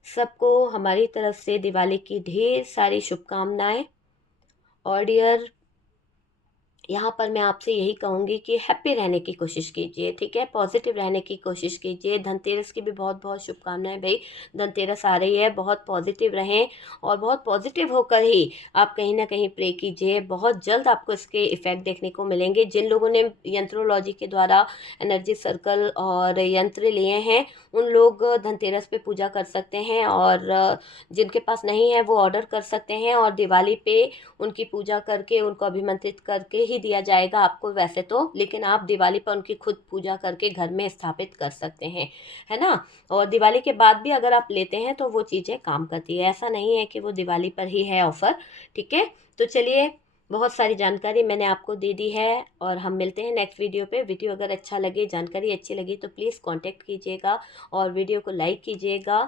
सबको हमारी तरफ से दिवाली की ढेर सारी शुभकामनाएं। और डियर, यहाँ पर मैं आपसे यही कहूँगी कि हैप्पी रहने की कोशिश कीजिए। ठीक है, पॉजिटिव रहने की कोशिश कीजिए। धनतेरस की भी बहुत बहुत शुभकामनाएं भाई, धनतेरस आ रही है, बहुत पॉजिटिव रहें और बहुत पॉजिटिव होकर ही आप कहीं ना कहीं प्रे कीजिए। बहुत जल्द आपको इसके इफ़ेक्ट देखने को मिलेंगे। जिन लोगों ने यंत्रोलॉजी के द्वारा एनर्जी सर्कल और यंत्र लिए हैं उन लोग धनतेरस पे पूजा कर सकते हैं, और जिनके पास नहीं है वो ऑर्डर कर सकते हैं, और दिवाली पे उनकी पूजा करके उनको अभिमंत्रित करके ही दिया जाएगा आपको वैसे तो, लेकिन आप दिवाली पर उनकी खुद पूजा करके घर में स्थापित कर सकते हैं, है ना। और दिवाली के बाद भी अगर आप लेते हैं तो वो चीज़ें काम करती है, ऐसा नहीं है कि वो दिवाली पर ही है ऑफ़र। ठीक है, तो चलिए, बहुत सारी जानकारी मैंने आपको दे दी है और हम मिलते हैं नेक्स्ट वीडियो पे। वीडियो अगर अच्छा लगे, जानकारी अच्छी लगी तो प्लीज़ कांटेक्ट कीजिएगा और वीडियो को लाइक कीजिएगा।